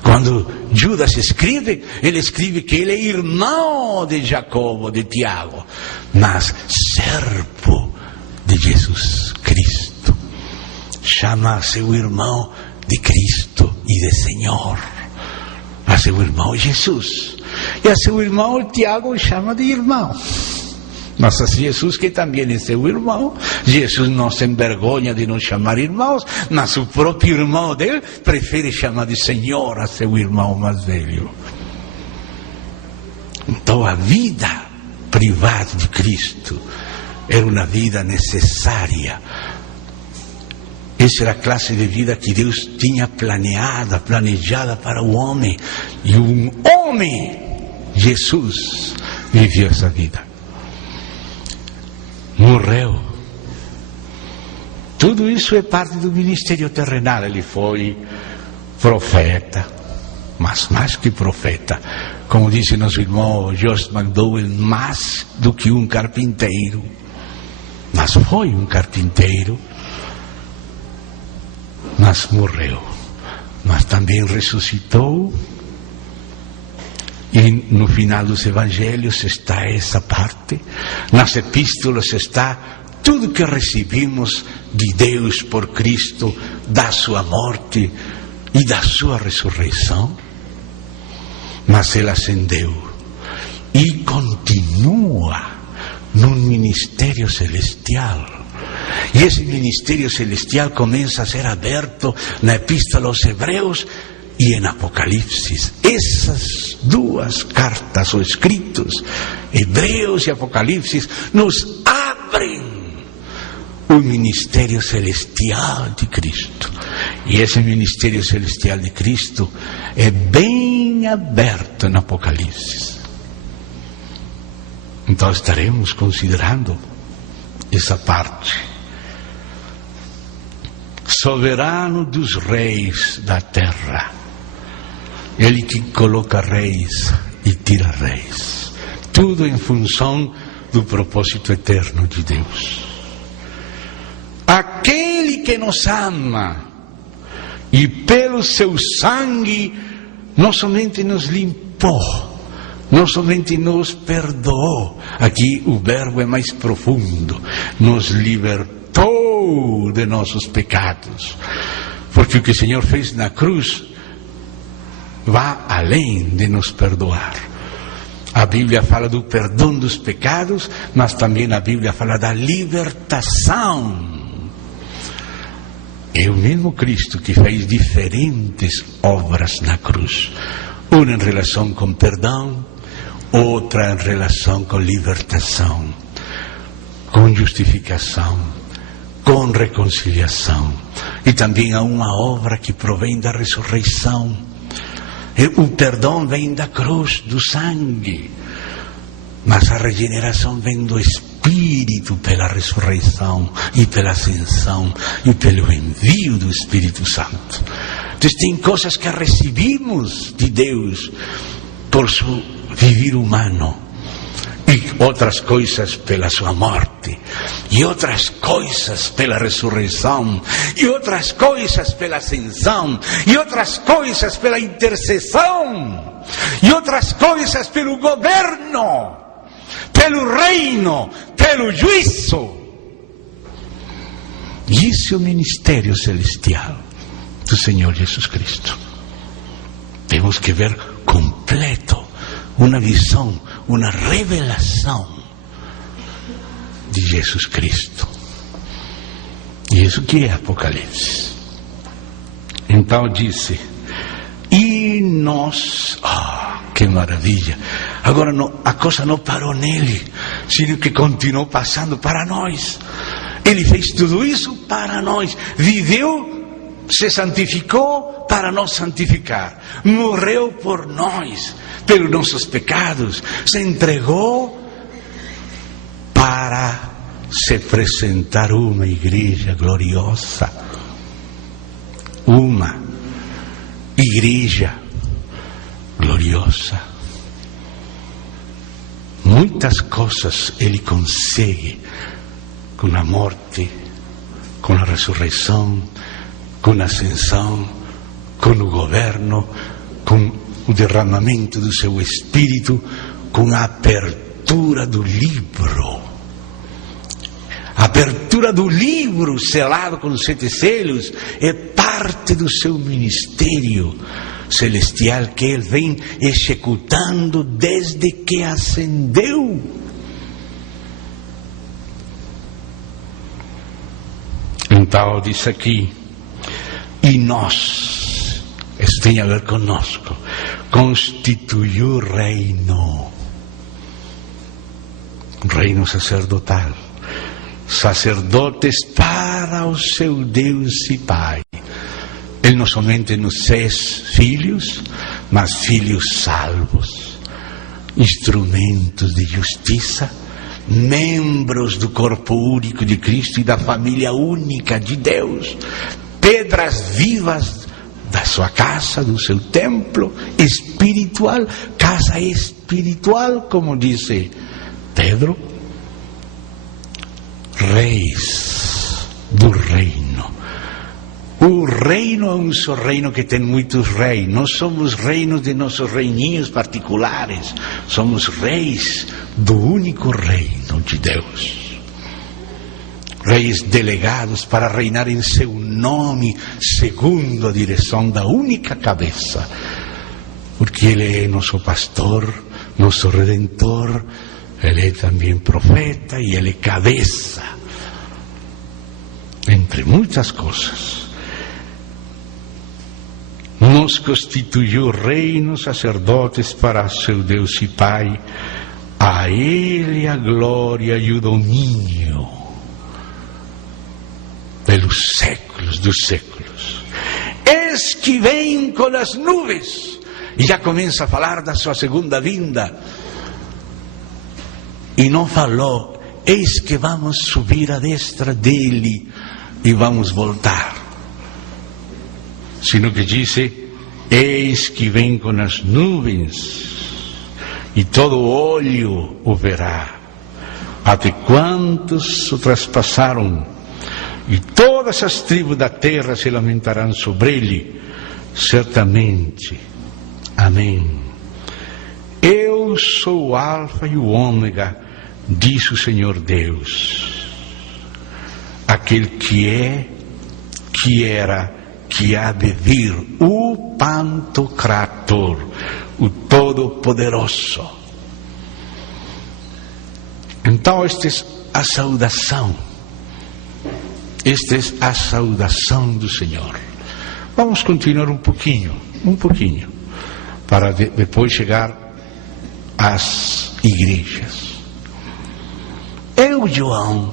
Quando Judas escreve, ele escreve que ele é irmão de Jacobo, de Tiago, mas servo de Jesus Cristo. Chama seu irmão de Cristo e de Senhor a seu irmão Jesus. E a seu irmão Tiago chama de irmão. Mas a Jesus, que também é seu irmão, Jesus não se envergonha de nos chamar irmãos, mas o próprio irmão dele prefere chamar de Senhor a seu irmão mais velho. Então a vida privada de Cristo era uma vida necessária. Essa era a classe de vida que Deus tinha planejada para o homem. E um homem, Jesus, viveu essa vida. Morreu. Tudo isso é parte do ministério terrenal. Ele foi profeta, mas mais que profeta, como disse nosso irmão Josh McDowell, mais do que um carpinteiro. Mas foi um carpinteiro, mas morreu. Mas também ressuscitou. E no final dos evangelhos está essa parte. Nas epístolas está tudo que recebemos de Deus por Cristo, da sua morte e da sua ressurreição. Mas ele ascendeu e continua num ministério celestial. E esse ministério celestial começa a ser aberto na epístola aos Hebreus e em Apocalipse. Essas duas cartas ou escritos, Hebreus e Apocalipse, nos abrem o ministério celestial de Cristo. E esse ministério celestial de Cristo é bem aberto em Apocalipse. Então estaremos considerando essa parte. Soberano dos reis da terra. Ele que coloca reis e tira reis. Tudo em função do propósito eterno de Deus. Aquele que nos ama e pelo seu sangue não somente nos limpou, não somente nos perdoou. Aqui o verbo é mais profundo. Nos libertou de nossos pecados. Porque o que o Senhor fez na cruz vai além de nos perdoar. A Bíblia fala do perdão dos pecados, mas também a Bíblia fala da libertação. É o mesmo Cristo que fez diferentes obras na cruz. Uma em relação com perdão, outra em relação com libertação, com justificação, com reconciliação. E também há uma obra que provém da ressurreição. O perdão vem da cruz, do sangue, mas a regeneração vem do Espírito pela ressurreição e pela ascensão e pelo envio do Espírito Santo. Então tem coisas que recebemos de Deus por seu viver humano, e outras coisas pela sua morte, e outras coisas pela ressurreição, e outras coisas pela ascensão, e outras coisas pela intercessão, e outras coisas pelo governo, pelo reino, pelo juízo. Isso é o ministério celestial do Senhor Jesus Cristo. Temos que ver completo, uma visão, uma revelação de Jesus Cristo. E isso que é Apocalipse. Então disse, e nós, que maravilha, agora não, a coisa não parou nele, sino que continuou passando para nós. Ele fez tudo isso para nós, viveu, se santificou para nos santificar, morreu por nós, pelos nossos pecados, se entregou para se apresentar uma igreja gloriosa, uma igreja gloriosa. Muitas coisas ele consegue com a morte, com a ressurreição, com a ascensão, com o governo, com o derramamento do seu Espírito, com a abertura do livro. A abertura do livro selado com 7 selos é parte do seu ministério celestial que ele vem executando desde que ascendeu. Então diz aqui, e nós, isso tem a ver conosco, constituiu o reino sacerdotal, sacerdotes para o seu Deus e Pai. Ele não somente nos fez filhos, mas filhos salvos, instrumentos de justiça, membros do corpo único de Cristo e da família única de Deus, pedras vivas da sua casa, do seu templo espiritual, casa espiritual, como disse Pedro, reis do reino. O reino é um só reino que tem muitos reis. Nós somos reinos de nossos reininhos particulares. Somos reis do único reino de Deus. Reis delegados para reinar em seu nome, segundo a direção da única cabeça. Porque Ele é nosso pastor, nosso redentor. Ele é também profeta e Ele é cabeça. Entre muitas coisas. Nos constituiu reino, sacerdotes para seu Deus e Pai. A Ele a glória e o domínio pelos séculos dos séculos. Eis que vem com as nuvens. E já começa a falar da sua segunda vinda. E não falou, eis que vamos subir à destra dele e vamos voltar. Sino que disse, eis que vem com as nuvens, e todo olho o verá, até quantos o traspassaram, e todas as tribos da terra se lamentarão sobre ele, certamente. Amém. Eu sou o Alfa e o Ômega, diz o Senhor Deus, aquele que é, que era, que há de vir, o Pantocrator, o Todo-Poderoso. Então, esta é a saudação. Esta é a saudação do Senhor. Vamos continuar um pouquinho, para depois chegar às igrejas. Eu, João,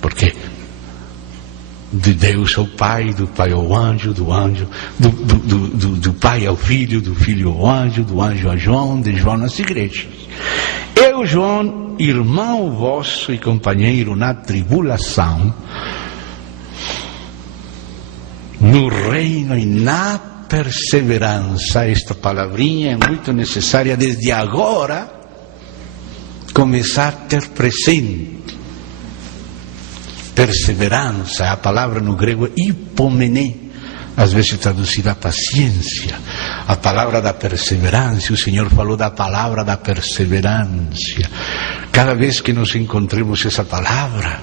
porque de Deus ao Pai, do Pai ao anjo, do Pai ao Filho, do Filho ao anjo, do anjo a João, de João nas igrejas. Eu, João, irmão vosso e companheiro na tribulação, no reino e na perseverança. Esta palavrinha é muito necessária desde agora, começar a ter presente. Perseverança, a palavra no grego é hipomené, às vezes traduzida a paciência. A palavra da perseverança, o Senhor falou da palavra da perseverança. Cada vez que nos encontremos essa palavra,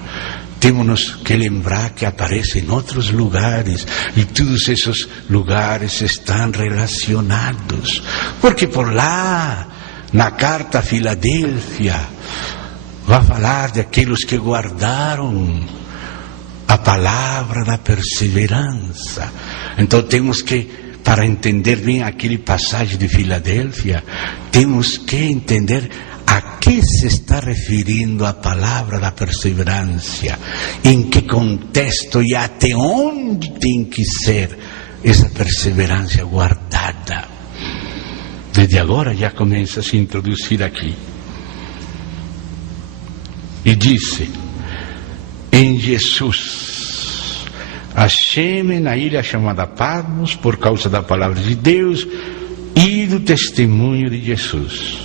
temos que lembrar que aparece em outros lugares, e todos esses lugares estão relacionados, porque por lá, na carta a Filadélfia, vai falar de aqueles que guardaram a palavra da perseverança. Então temos que, para entender bem aquele passagem de Filadélfia, temos que entender a que se está referindo a palavra da perseverança, em que contexto e até onde tem que ser essa perseverança guardada. Desde agora já começa a se introduzir aqui. E disse, em Jesus, achei-me na ilha chamada Patmos por causa da palavra de Deus e do testemunho de Jesus.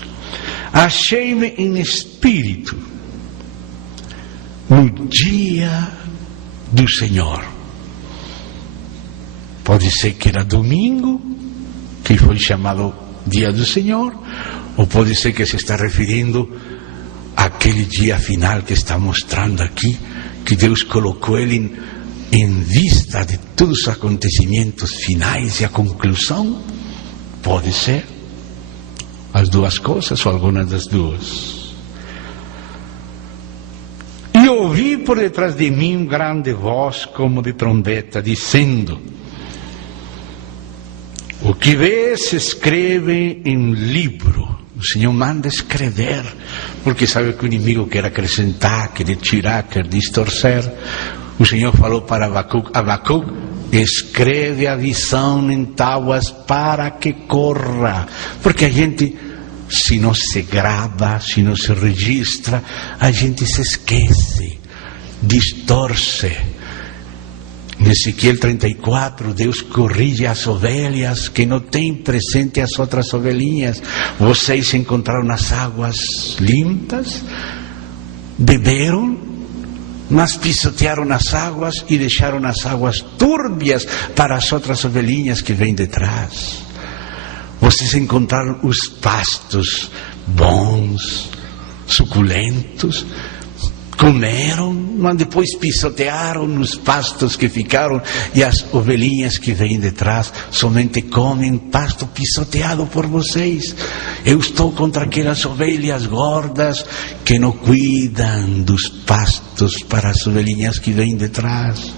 Achei-me em espírito no dia do Senhor. Pode ser que era domingo, que foi chamado dia do Senhor, ou pode ser que se está referindo àquele aquele dia final que está mostrando aqui, que Deus colocou ele em vista de todos os acontecimentos finais e a conclusão? Pode ser as duas coisas ou algumas das duas. E ouvi por detrás de mim grande voz como de trombeta, dizendo: o que vês, escreve em livro. O Senhor manda escrever, porque sabe que o inimigo quer acrescentar, quer tirar, quer distorcer. O Senhor falou para Abacuque: escreve a visão em tábuas para que corra. Porque a gente, se não se grava, se não se registra, a gente se esquece, distorce. Em Ezequiel 34, Deus corrige as ovelhas que não têm presente as outras ovelhinhas. Vocês encontraram as águas limpas, beberam, mas pisotearam as águas e deixaram as águas túrbias para as outras ovelhinhas que vêm detrás. Vocês encontraram os pastos bons, suculentos, comeram, mas depois pisotearam nos pastos que ficaram, e as ovelhinhas que vêm detrás somente comem pasto pisoteado por vocês. Eu estou contra aquelas ovelhas gordas que não cuidam dos pastos para as ovelhinhas que vêm detrás.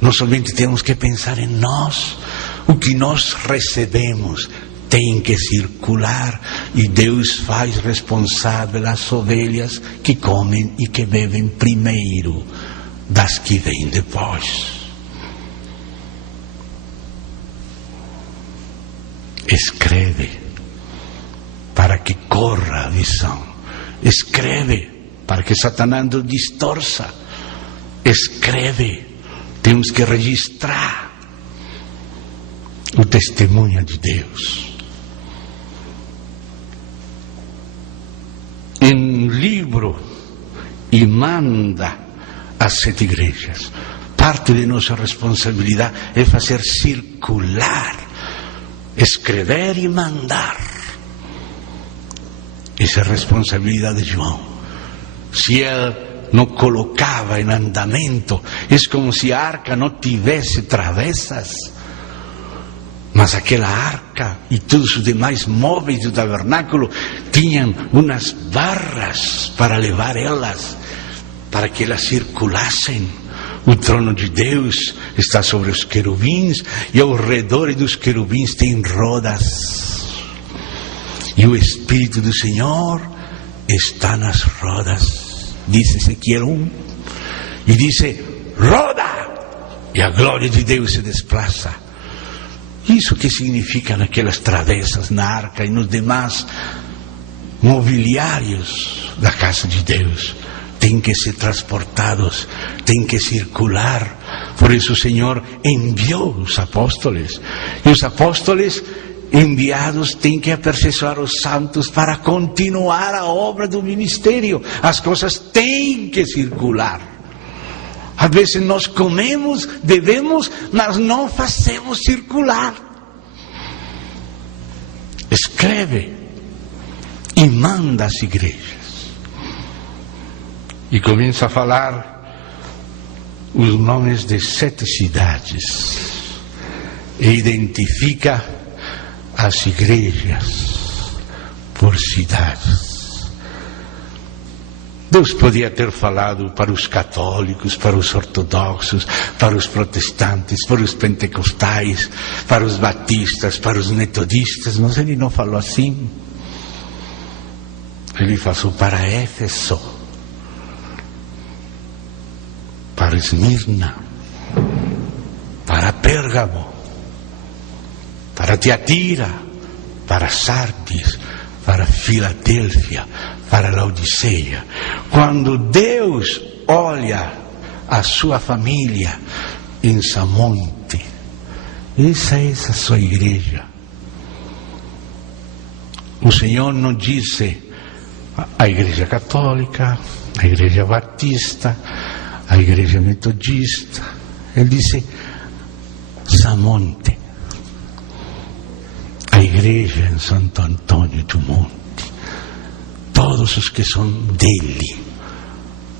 Nós somente temos que pensar em nós. O que nós recebemos tem que circular, e Deus faz responsável as ovelhas que comem e que bebem primeiro das que vêm depois. Escreve para que corra a visão. Escreve para que Satanás não distorça. Escreve. Temos que registrar o testemunho de Deus em livro e manda às 7 igrejas. Parte de nossa responsabilidade é fazer circular, escrever e mandar. Essa é a responsabilidade de João. Se ele não colocava em andamento, é como se a arca não tivesse travessas. Mas aquela arca e todos os demais móveis do tabernáculo tinham umas barras para levar elas, para que elas circulassem. O trono de Deus está sobre os querubins, e ao redor dos querubins tem rodas. E o Espírito do Senhor está nas rodas. Diz Ezequiel 1. E diz: roda! E a glória de Deus se desplaça. Isso que significa naquelas travessas, na arca e nos demais mobiliários da casa de Deus. Tem que ser transportados, tem que circular. Por isso o Senhor enviou os apóstolos. E os apóstolos enviados têm que aperfeiçoar os santos para continuar a obra do ministério. As coisas têm que circular. Às vezes nós comemos, bebemos, mas não fazemos circular. Escreve e manda às igrejas. E começa a falar os nomes de 7 cidades. E identifica as igrejas por cidades. Deus podia ter falado para os católicos, para os ortodoxos, para os protestantes, para os pentecostais, para os batistas, para os metodistas, mas Ele não falou assim. Ele falou para Éfeso, para Esmirna, para Pérgamo, para Tiatira, para Sardis, para Filadélfia, para Laodiceia. Quando Deus olha a sua família em Samonte, essa é a sua igreja. O Senhor não disse a igreja católica, a igreja batista, a igreja metodista. Ele disse Samonte, a igreja em Santo Antônio do Monte. todos os que são dele,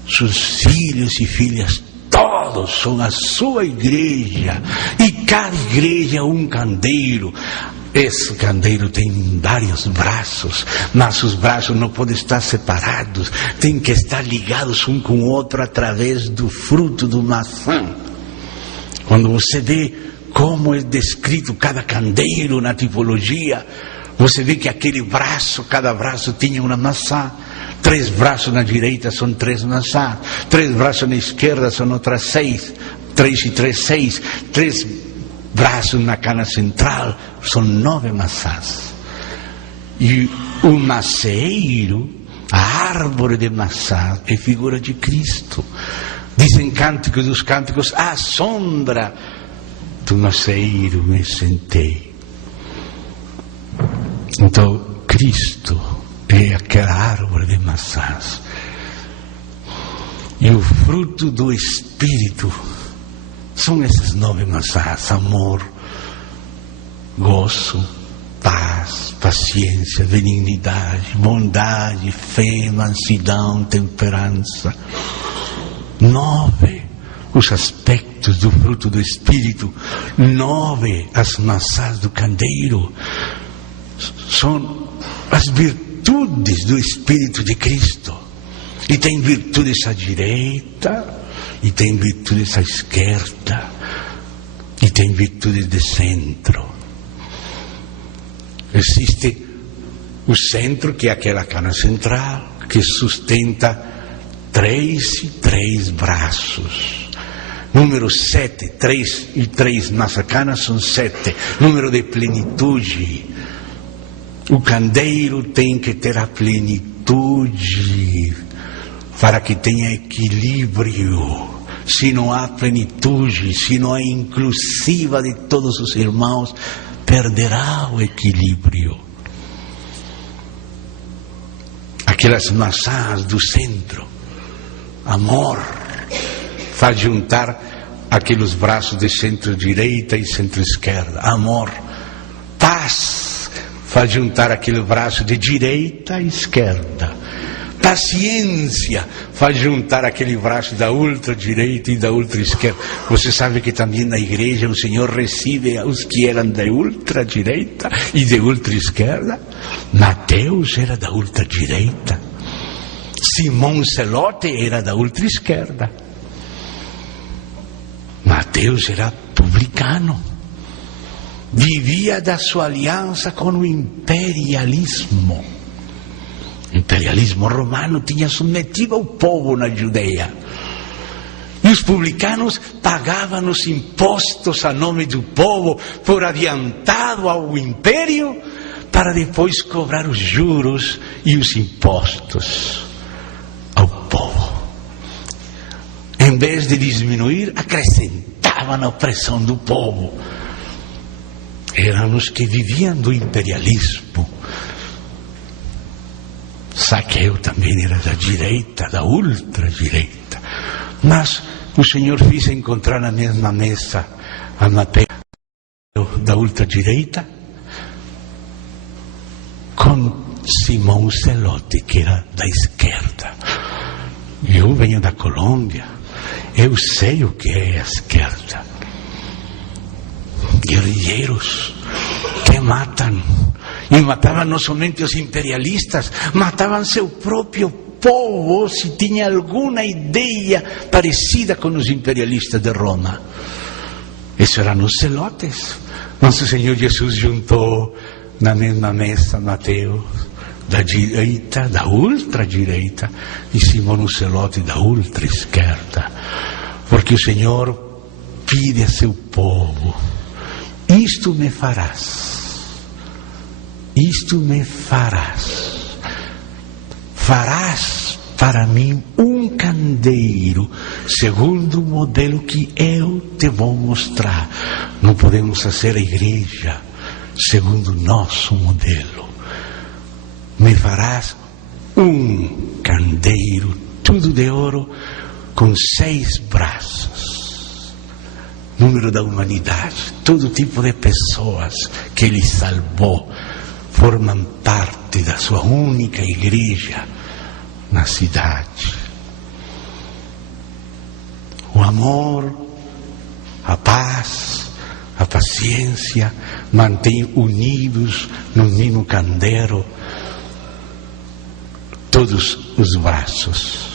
seus filhos e filhas, todos são a sua igreja, e cada igreja é um candeeiro. Esse candeeiro tem vários braços, mas os braços não podem estar separados, tem que estar ligados um com o outro através do fruto do maçã. Quando você vê como é descrito cada candeeiro na tipologia, você vê que aquele braço, cada braço tinha uma maçã. 3 braços na direita são 3 maçãs, 3 braços na esquerda são outras 6, 3 e 3, 6, 3 braços na cana central são 9 maçãs. E o macieiro, a árvore de maçã, é figura de Cristo. Dizem Cânticos dos Cânticos: à sombra do macieiro me sentei. Então Cristo é aquela árvore de maçãs. E o fruto do Espírito são essas 9 maçãs: amor, gozo, paz, paciência, benignidade, bondade, fé, mansidão, temperança. 9 os aspectos do fruto do Espírito, 9 as maçãs do candeeiro. São as virtudes do Espírito de Cristo. E tem virtudes à direita, e tem virtudes à esquerda, e tem virtudes de centro. Existe o centro, que é aquela cana central, que sustenta 3 braços. Número 7, 3 e 3 nessa cana são 7. Número de plenitude. O candeeiro tem que ter a plenitude para que tenha equilíbrio. Se não há plenitude, se não é inclusiva de todos os irmãos, perderá o equilíbrio. Aquelas maçãs do centro, amor, faz juntar aqueles braços de centro-direita e centro-esquerda. Amor, paz, faz juntar aquele braço de direita e esquerda. Paciência faz juntar aquele braço da ultra-direita e da ultra-esquerda. Você sabe que também na igreja o Senhor recebe os que eram da ultra-direita e da ultra-esquerda. Mateus era da ultra-direita. Simão Zelote era da ultra-esquerda. Mateus era publicano. Vivia da sua aliança com o imperialismo. O imperialismo romano tinha submetido o povo na Judeia. E os publicanos pagavam os impostos a nome do povo por adiantado ao império, para depois cobrar os juros e os impostos ao povo. Em vez de diminuir, acrescentavam a opressão do povo. Eram os que viviam do imperialismo. Zaqueu também era da direita, da ultradireita. Mas o Senhor fez encontrar na mesma mesa a Mateus da ultradireita com Simão Zelote, que era da esquerda. Eu venho da Colômbia, eu sei o que é a esquerda. Guerrilheiros que matam. E matavam não somente os imperialistas, matavam seu próprio povo se tinha alguma ideia parecida com os imperialistas de Roma. Esses eram os zelotes. Nosso Senhor Jesus juntou na mesma mesa Mateus da direita, da ultradireita, e Simão Zelote da ultraesquerda. Porque o Senhor pede a seu povo: isto me farás. Isto me farás. Farás para mim um candeeiro, segundo o modelo que eu te vou mostrar. Não podemos fazer a igreja segundo o nosso modelo. Me farás um candeeiro, tudo de ouro, com 6 braços. Número da humanidade, todo tipo de pessoas que Ele salvou formam parte da sua única igreja, na cidade. O amor, a paz, a paciência mantém unidos no mesmo candeeiro todos os braços.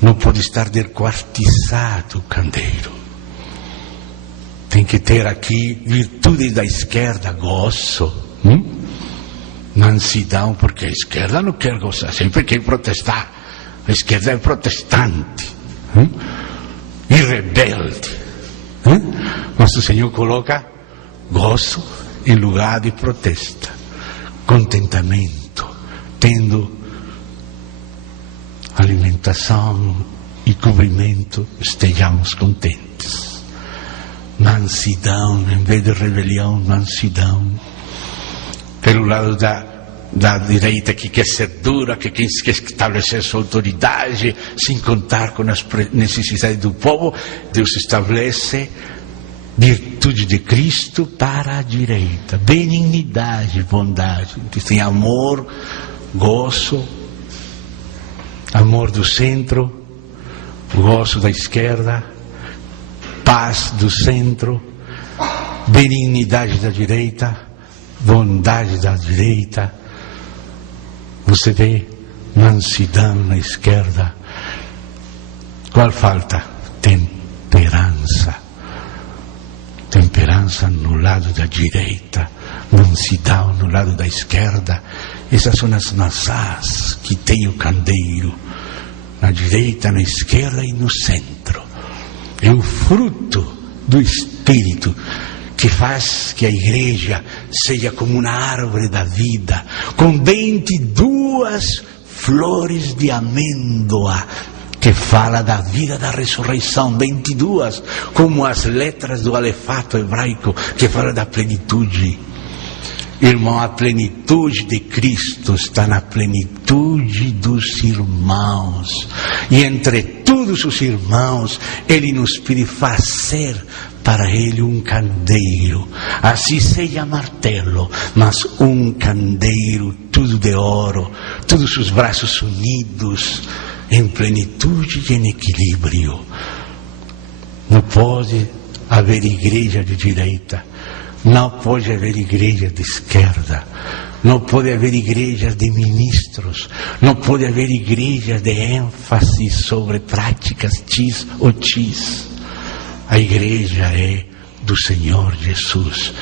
Não pode estar desquartizado o candeeiro. Tem que ter aqui virtude da esquerda, gozo, mansidão, porque a esquerda não quer gozar, sempre quer protestar. A esquerda é protestante e rebelde. Mas o Senhor coloca gozo em lugar de protesta, contentamento, tendo alimentação e cobrimento, estejamos contentes. Mansidão, em vez de rebelião, mansidão. Pelo lado da direita, que quer ser dura, que quer estabelecer sua autoridade, sem contar com as necessidades do povo, Deus estabelece virtude de Cristo para a direita, benignidade, bondade. Tem amor, gozo, amor do centro, gozo da esquerda, paz do centro, benignidade da direita, bondade da direita. Você vê mansidão na esquerda. Qual falta? Temperança. Temperança no lado da direita, mansidão no lado da esquerda. Essas são as maçãs que tem o candeeiro, na direita, na esquerda e no centro. É o fruto do Espírito que faz que a igreja seja como uma árvore da vida, com 22 flores de amêndoa, que fala da vida da ressurreição, 22, como as letras do alefato hebraico, que fala da plenitude. Irmão, a plenitude de Cristo está na plenitude dos irmãos. E entre todos os irmãos, Ele nos pede fazer para Ele um candeeiro. Assim seja martelo, mas um candeeiro, tudo de ouro, todos os braços unidos, em plenitude e em equilíbrio. Não pode haver igreja de direita. Não pode haver igreja de esquerda, não pode haver igrejas de ministros, não pode haver igrejas de ênfase sobre práticas X ou X. A igreja é do Senhor Jesus.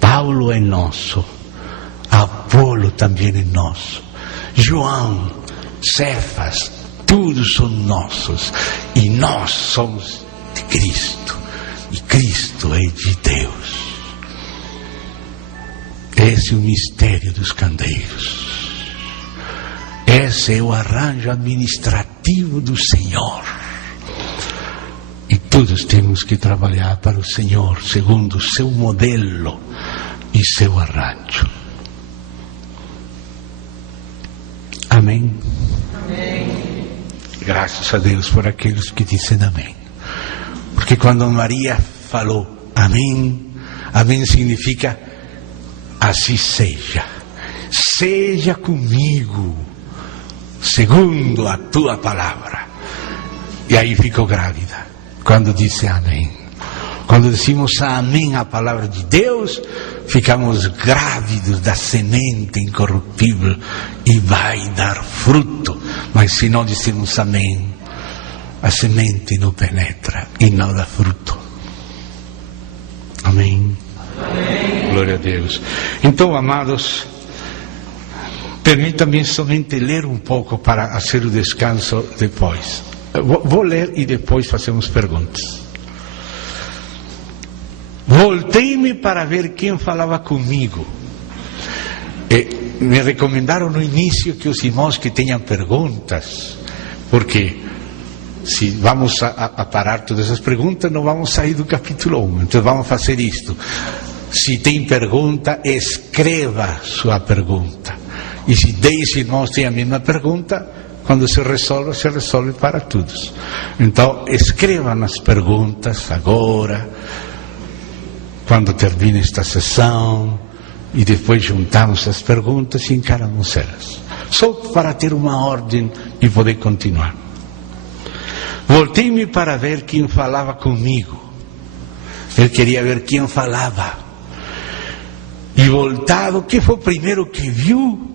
Paulo é nosso, Apolo também é nosso, João, Cefas, todos são nossos, e nós somos de Cristo. E Cristo é de Deus. Esse é o mistério dos candeeiros. Esse é o arranjo administrativo do Senhor. E todos temos que trabalhar para o Senhor, segundo o seu modelo e seu arranjo. Amém? Amém. Graças a Deus por aqueles que dizem amém. Porque quando Maria falou amém, amém significa assim seja. Seja comigo, segundo a tua palavra. E aí ficou grávida, quando disse amém. Quando decimos amém à palavra de Deus, ficamos grávidos da semente incorruptível e vai dar fruto. Mas se não dizemos amém, a semente não penetra e não dá fruto. Amém? Amém. Glória a Deus. Então, amados, permita-me somente ler um pouco para fazer o descanso depois. Vou ler e depois fazemos perguntas. Voltei-me para ver quem falava comigo. Me recomendaram no início que os irmãos que tenham perguntas, porque se vamos a parar todas as perguntas, não vamos sair do capítulo 1. Então vamos fazer isto. Se tem pergunta, escreva sua pergunta. E se 10 irmãos têm a mesma pergunta, quando se resolve para todos. Então escrevam as perguntas agora, quando termina esta sessão, e depois juntamos as perguntas e encaramos elas. só para ter uma ordem e poder continuar. Voltei-me para ver quem falava comigo. Ele queria ver quem falava. E voltado, o que foi o primeiro que viu?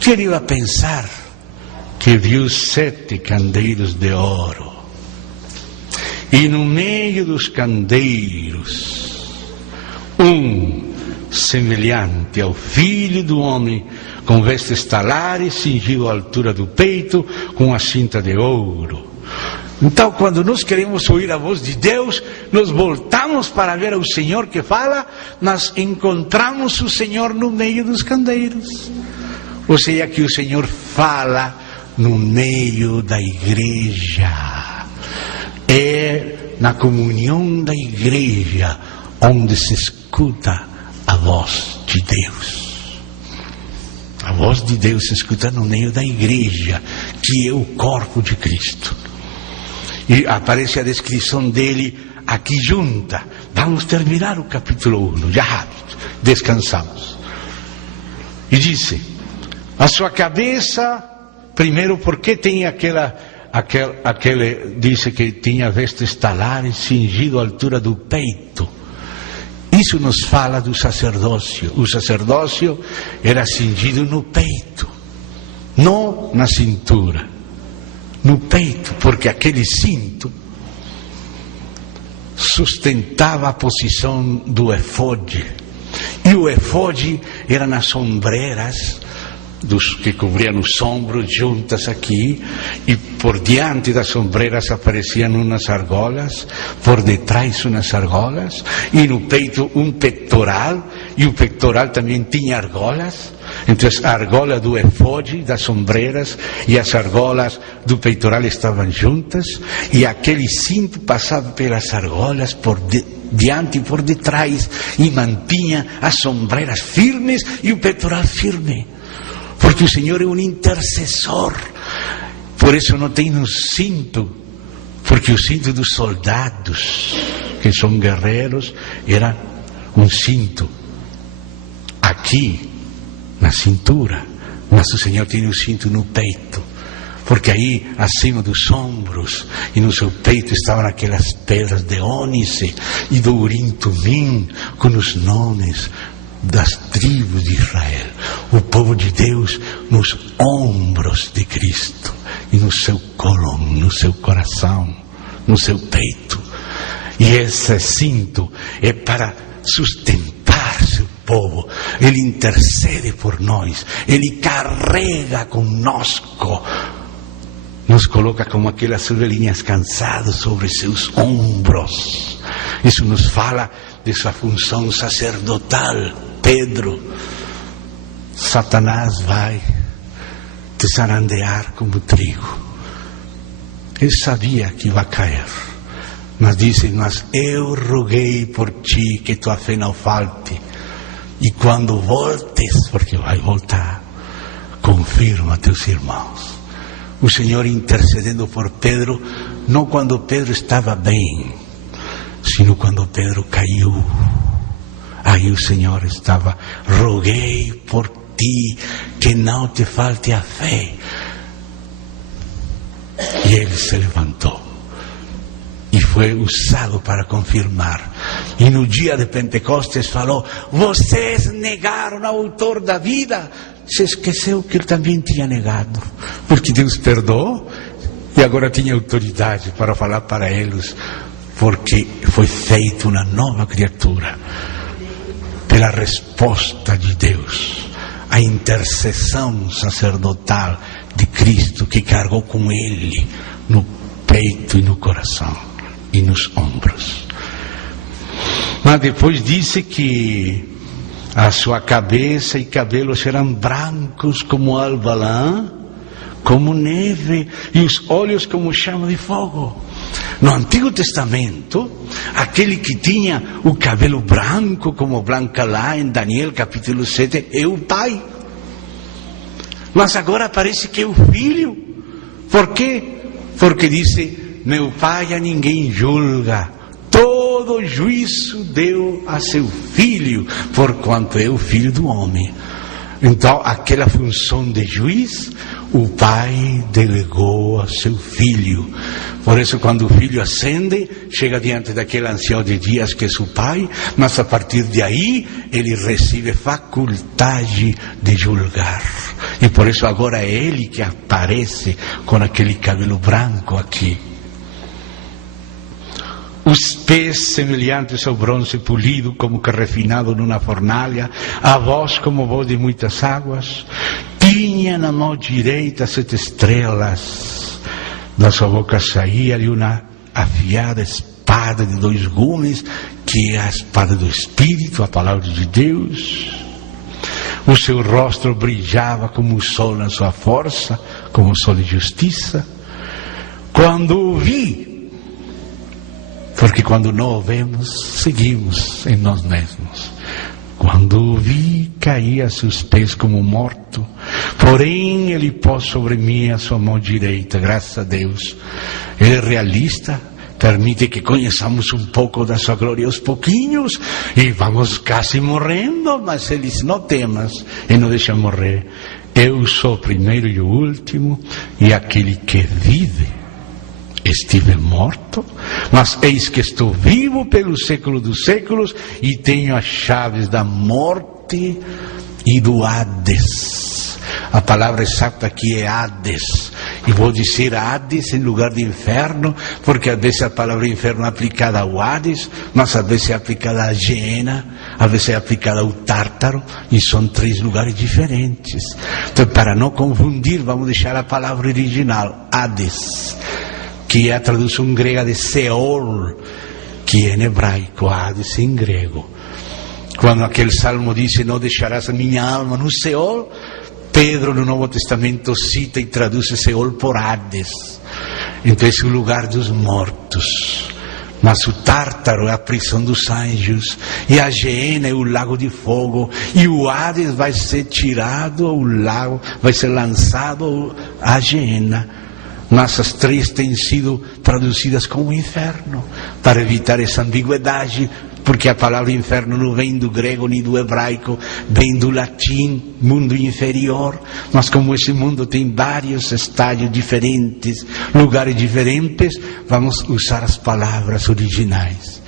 Que ele ia pensar? Que viu 7 candeeiros de ouro. E no meio dos candeeiros, um semelhante ao Filho do Homem, com vestes talares, cingido à altura do peito, com a cinta de ouro. Então, quando nós queremos ouvir a voz de Deus, nós voltamos para ver o Senhor que fala, nós encontramos o Senhor no meio dos candeeiros. Ou seja, que o Senhor fala no meio da igreja. É na comunhão da igreja onde se escuta a voz de Deus. A voz de Deus se escuta no meio da igreja, que é o corpo de Cristo. E aparece a descrição dele aqui junta. Vamos terminar o capítulo 1, já rápido, descansamos. E disse, a sua cabeça, primeiro porque tem aquele disse que tinha vestes talares, cingido à altura do peito. Isso nos fala do sacerdócio. O sacerdócio era cingido no peito, não na cintura. No peito, porque aquele cinto sustentava a posição do efode. E o efode era nas ombreiras dos que cobriam os ombros, juntas aqui, e por diante das ombreiras apareciam umas argolas, por detrás umas argolas, e no peito um pectoral, e o pectoral também tinha argolas. Então a argola do efode, das ombreiras, e as argolas do peitoral estavam juntas, e aquele cinto passava pelas argolas por diante e por detrás, e mantinha as ombreiras firmes e o peitoral firme. Porque o Senhor é um intercessor. Por isso não tem um cinto, porque o cinto dos soldados, que são guerreiros, era um cinto aqui na cintura, mas o Senhor tem o cinto no peito, porque aí acima dos ombros e no seu peito estavam aquelas pedras de ónice e do urim tumim, com os nomes das tribos de Israel, o povo de Deus nos ombros de Cristo, e no seu colo, no seu coração, no seu peito. E esse cinto é para sustentar seu povo. Ele intercede por nós, ele carrega conosco, nos coloca como aquelas ovelhinhas cansadas sobre seus ombros. Isso nos fala de sua função sacerdotal. Pedro, Satanás vai te zarandear como trigo. Ele sabia que vai cair, mas disse, mas eu roguei por ti que tua fé não falte, e quando voltes, porque vai voltar, confirma teus irmãos. O Senhor intercedendo por Pedro, não quando Pedro estava bem, sino quando Pedro caiu. Aí o Senhor estava, roguei por ti que não te falte a fé. E ele se levantou e foi usado para confirmar. E no dia de Pentecostes falou, vocês negaram ao autor da vida. Se esqueceu que ele também tinha negado, porque Deus perdoou e agora tinha autoridade para falar para eles, porque foi feita uma nova criatura pela resposta de Deus, a intercessão sacerdotal de Cristo, que carregou com ele no peito e no coração e nos ombros. Mas depois disse que a sua cabeça e cabelos eram brancos como alva-lã, como neve, e os olhos como chama de fogo. No Antigo Testamento, aquele que tinha o cabelo branco como branca lá em Daniel capítulo 7 é o pai. Mas agora parece que é o filho. Por quê? Porque disse, meu pai a ninguém julga, todo juízo deu a seu filho, porquanto é o filho do homem. Então, aquela função de juiz, o pai delegou a seu filho. Por isso, quando o filho ascende, chega diante daquele ancião de dias que é seu pai, mas a partir de aí, ele recebe faculdade de julgar. E por isso agora é ele que aparece com aquele cabelo branco aqui. Os pés semelhantes ao bronze polido, como que refinado numa fornalha, a voz como voz de muitas águas. Tinha na mão direita 7 estrelas. Da sua boca saía-lhe uma afiada espada de 2 gumes, que é a espada do Espírito, a palavra de Deus. O seu rosto brilhava como o sol na sua força, como o sol de justiça. Quando o vi, porque quando não o vemos, seguimos em nós mesmos. Quando o vi, caí a seus pés como morto. Porém, ele pôs sobre mim a sua mão direita, graças a Deus. Ele é realista, permite que conheçamos um pouco da sua glória aos pouquinhos, e vamos quase morrendo, mas ele diz, não temas, e não deixa morrer. Eu sou o primeiro e o último, e aquele que vive. Estive morto, mas eis que estou vivo pelo século dos séculos e tenho as chaves da morte e do Hades. A palavra exata aqui é Hades. E vou dizer Hades em lugar de inferno, porque às vezes a palavra inferno é aplicada ao Hades, mas às vezes é aplicada à Geena, às vezes é aplicada ao Tártaro, e são 3 lugares diferentes. Então, para não confundir, vamos deixar a palavra original, Hades, que é a tradução grega de Seol, que é em hebraico, Hades em grego. Quando aquele salmo diz, não deixarás a minha alma no Seol, Pedro no Novo Testamento cita e traduz Seol por Hades. Então esse é o lugar dos mortos. Mas o Tártaro é a prisão dos anjos, e a Geena é o lago de fogo, e o Hades vai ser tirado ao lago, vai ser lançado à Geena. Mas as 3 têm sido traduzidas como inferno, para evitar essa ambiguidade, porque a palavra inferno não vem do grego nem do hebraico, vem do latim, mundo inferior. Mas como esse mundo tem vários estágios diferentes, lugares diferentes, vamos usar as palavras originais.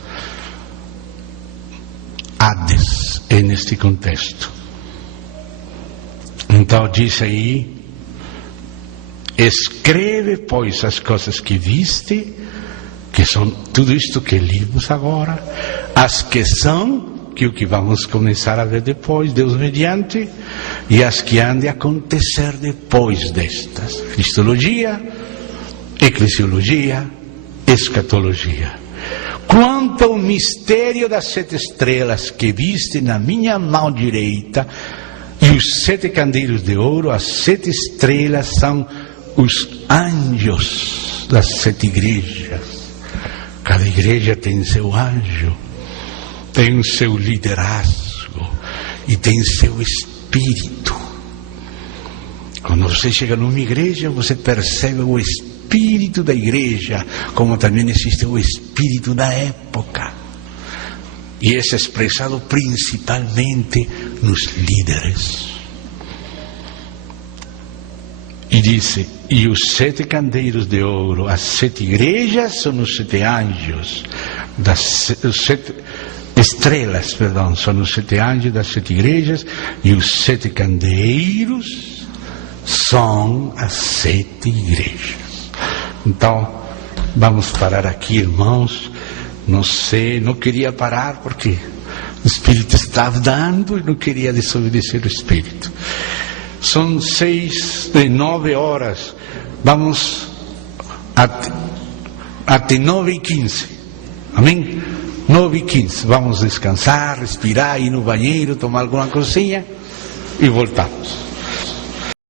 Hades é neste contexto. Então diz aí, escreve, pois, as coisas que viste, que são tudo isto que lemos agora, as que são, que é o que vamos começar a ver depois, Deus mediante, e as que hão de acontecer depois destas. Cristologia, eclesiologia, escatologia. Quanto ao mistério das 7 estrelas que viste na minha mão direita, e os 7 candeeiros de ouro, as 7 estrelas são os anjos das 7 igrejas. Cada igreja tem seu anjo, tem o seu liderazgo e tem seu espírito. Quando você chega numa igreja, você percebe o espírito da igreja, como também existe o espírito da época. E esse é expressado principalmente nos líderes. E disse, e os 7 candeeiros de ouro, as 7 igrejas são os 7 anjos, os 7 estrelas, perdão, são os 7 anjos das 7 igrejas, e os 7 candeeiros são as 7 igrejas. Então, vamos parar aqui, irmãos. Não sei, não queria parar porque o Espírito estava dando e não queria desobedecer o Espírito. São 9 horas, vamos até 9h15, amém? 9h15, vamos descansar, respirar, ir no banheiro, tomar alguma coisinha e voltamos.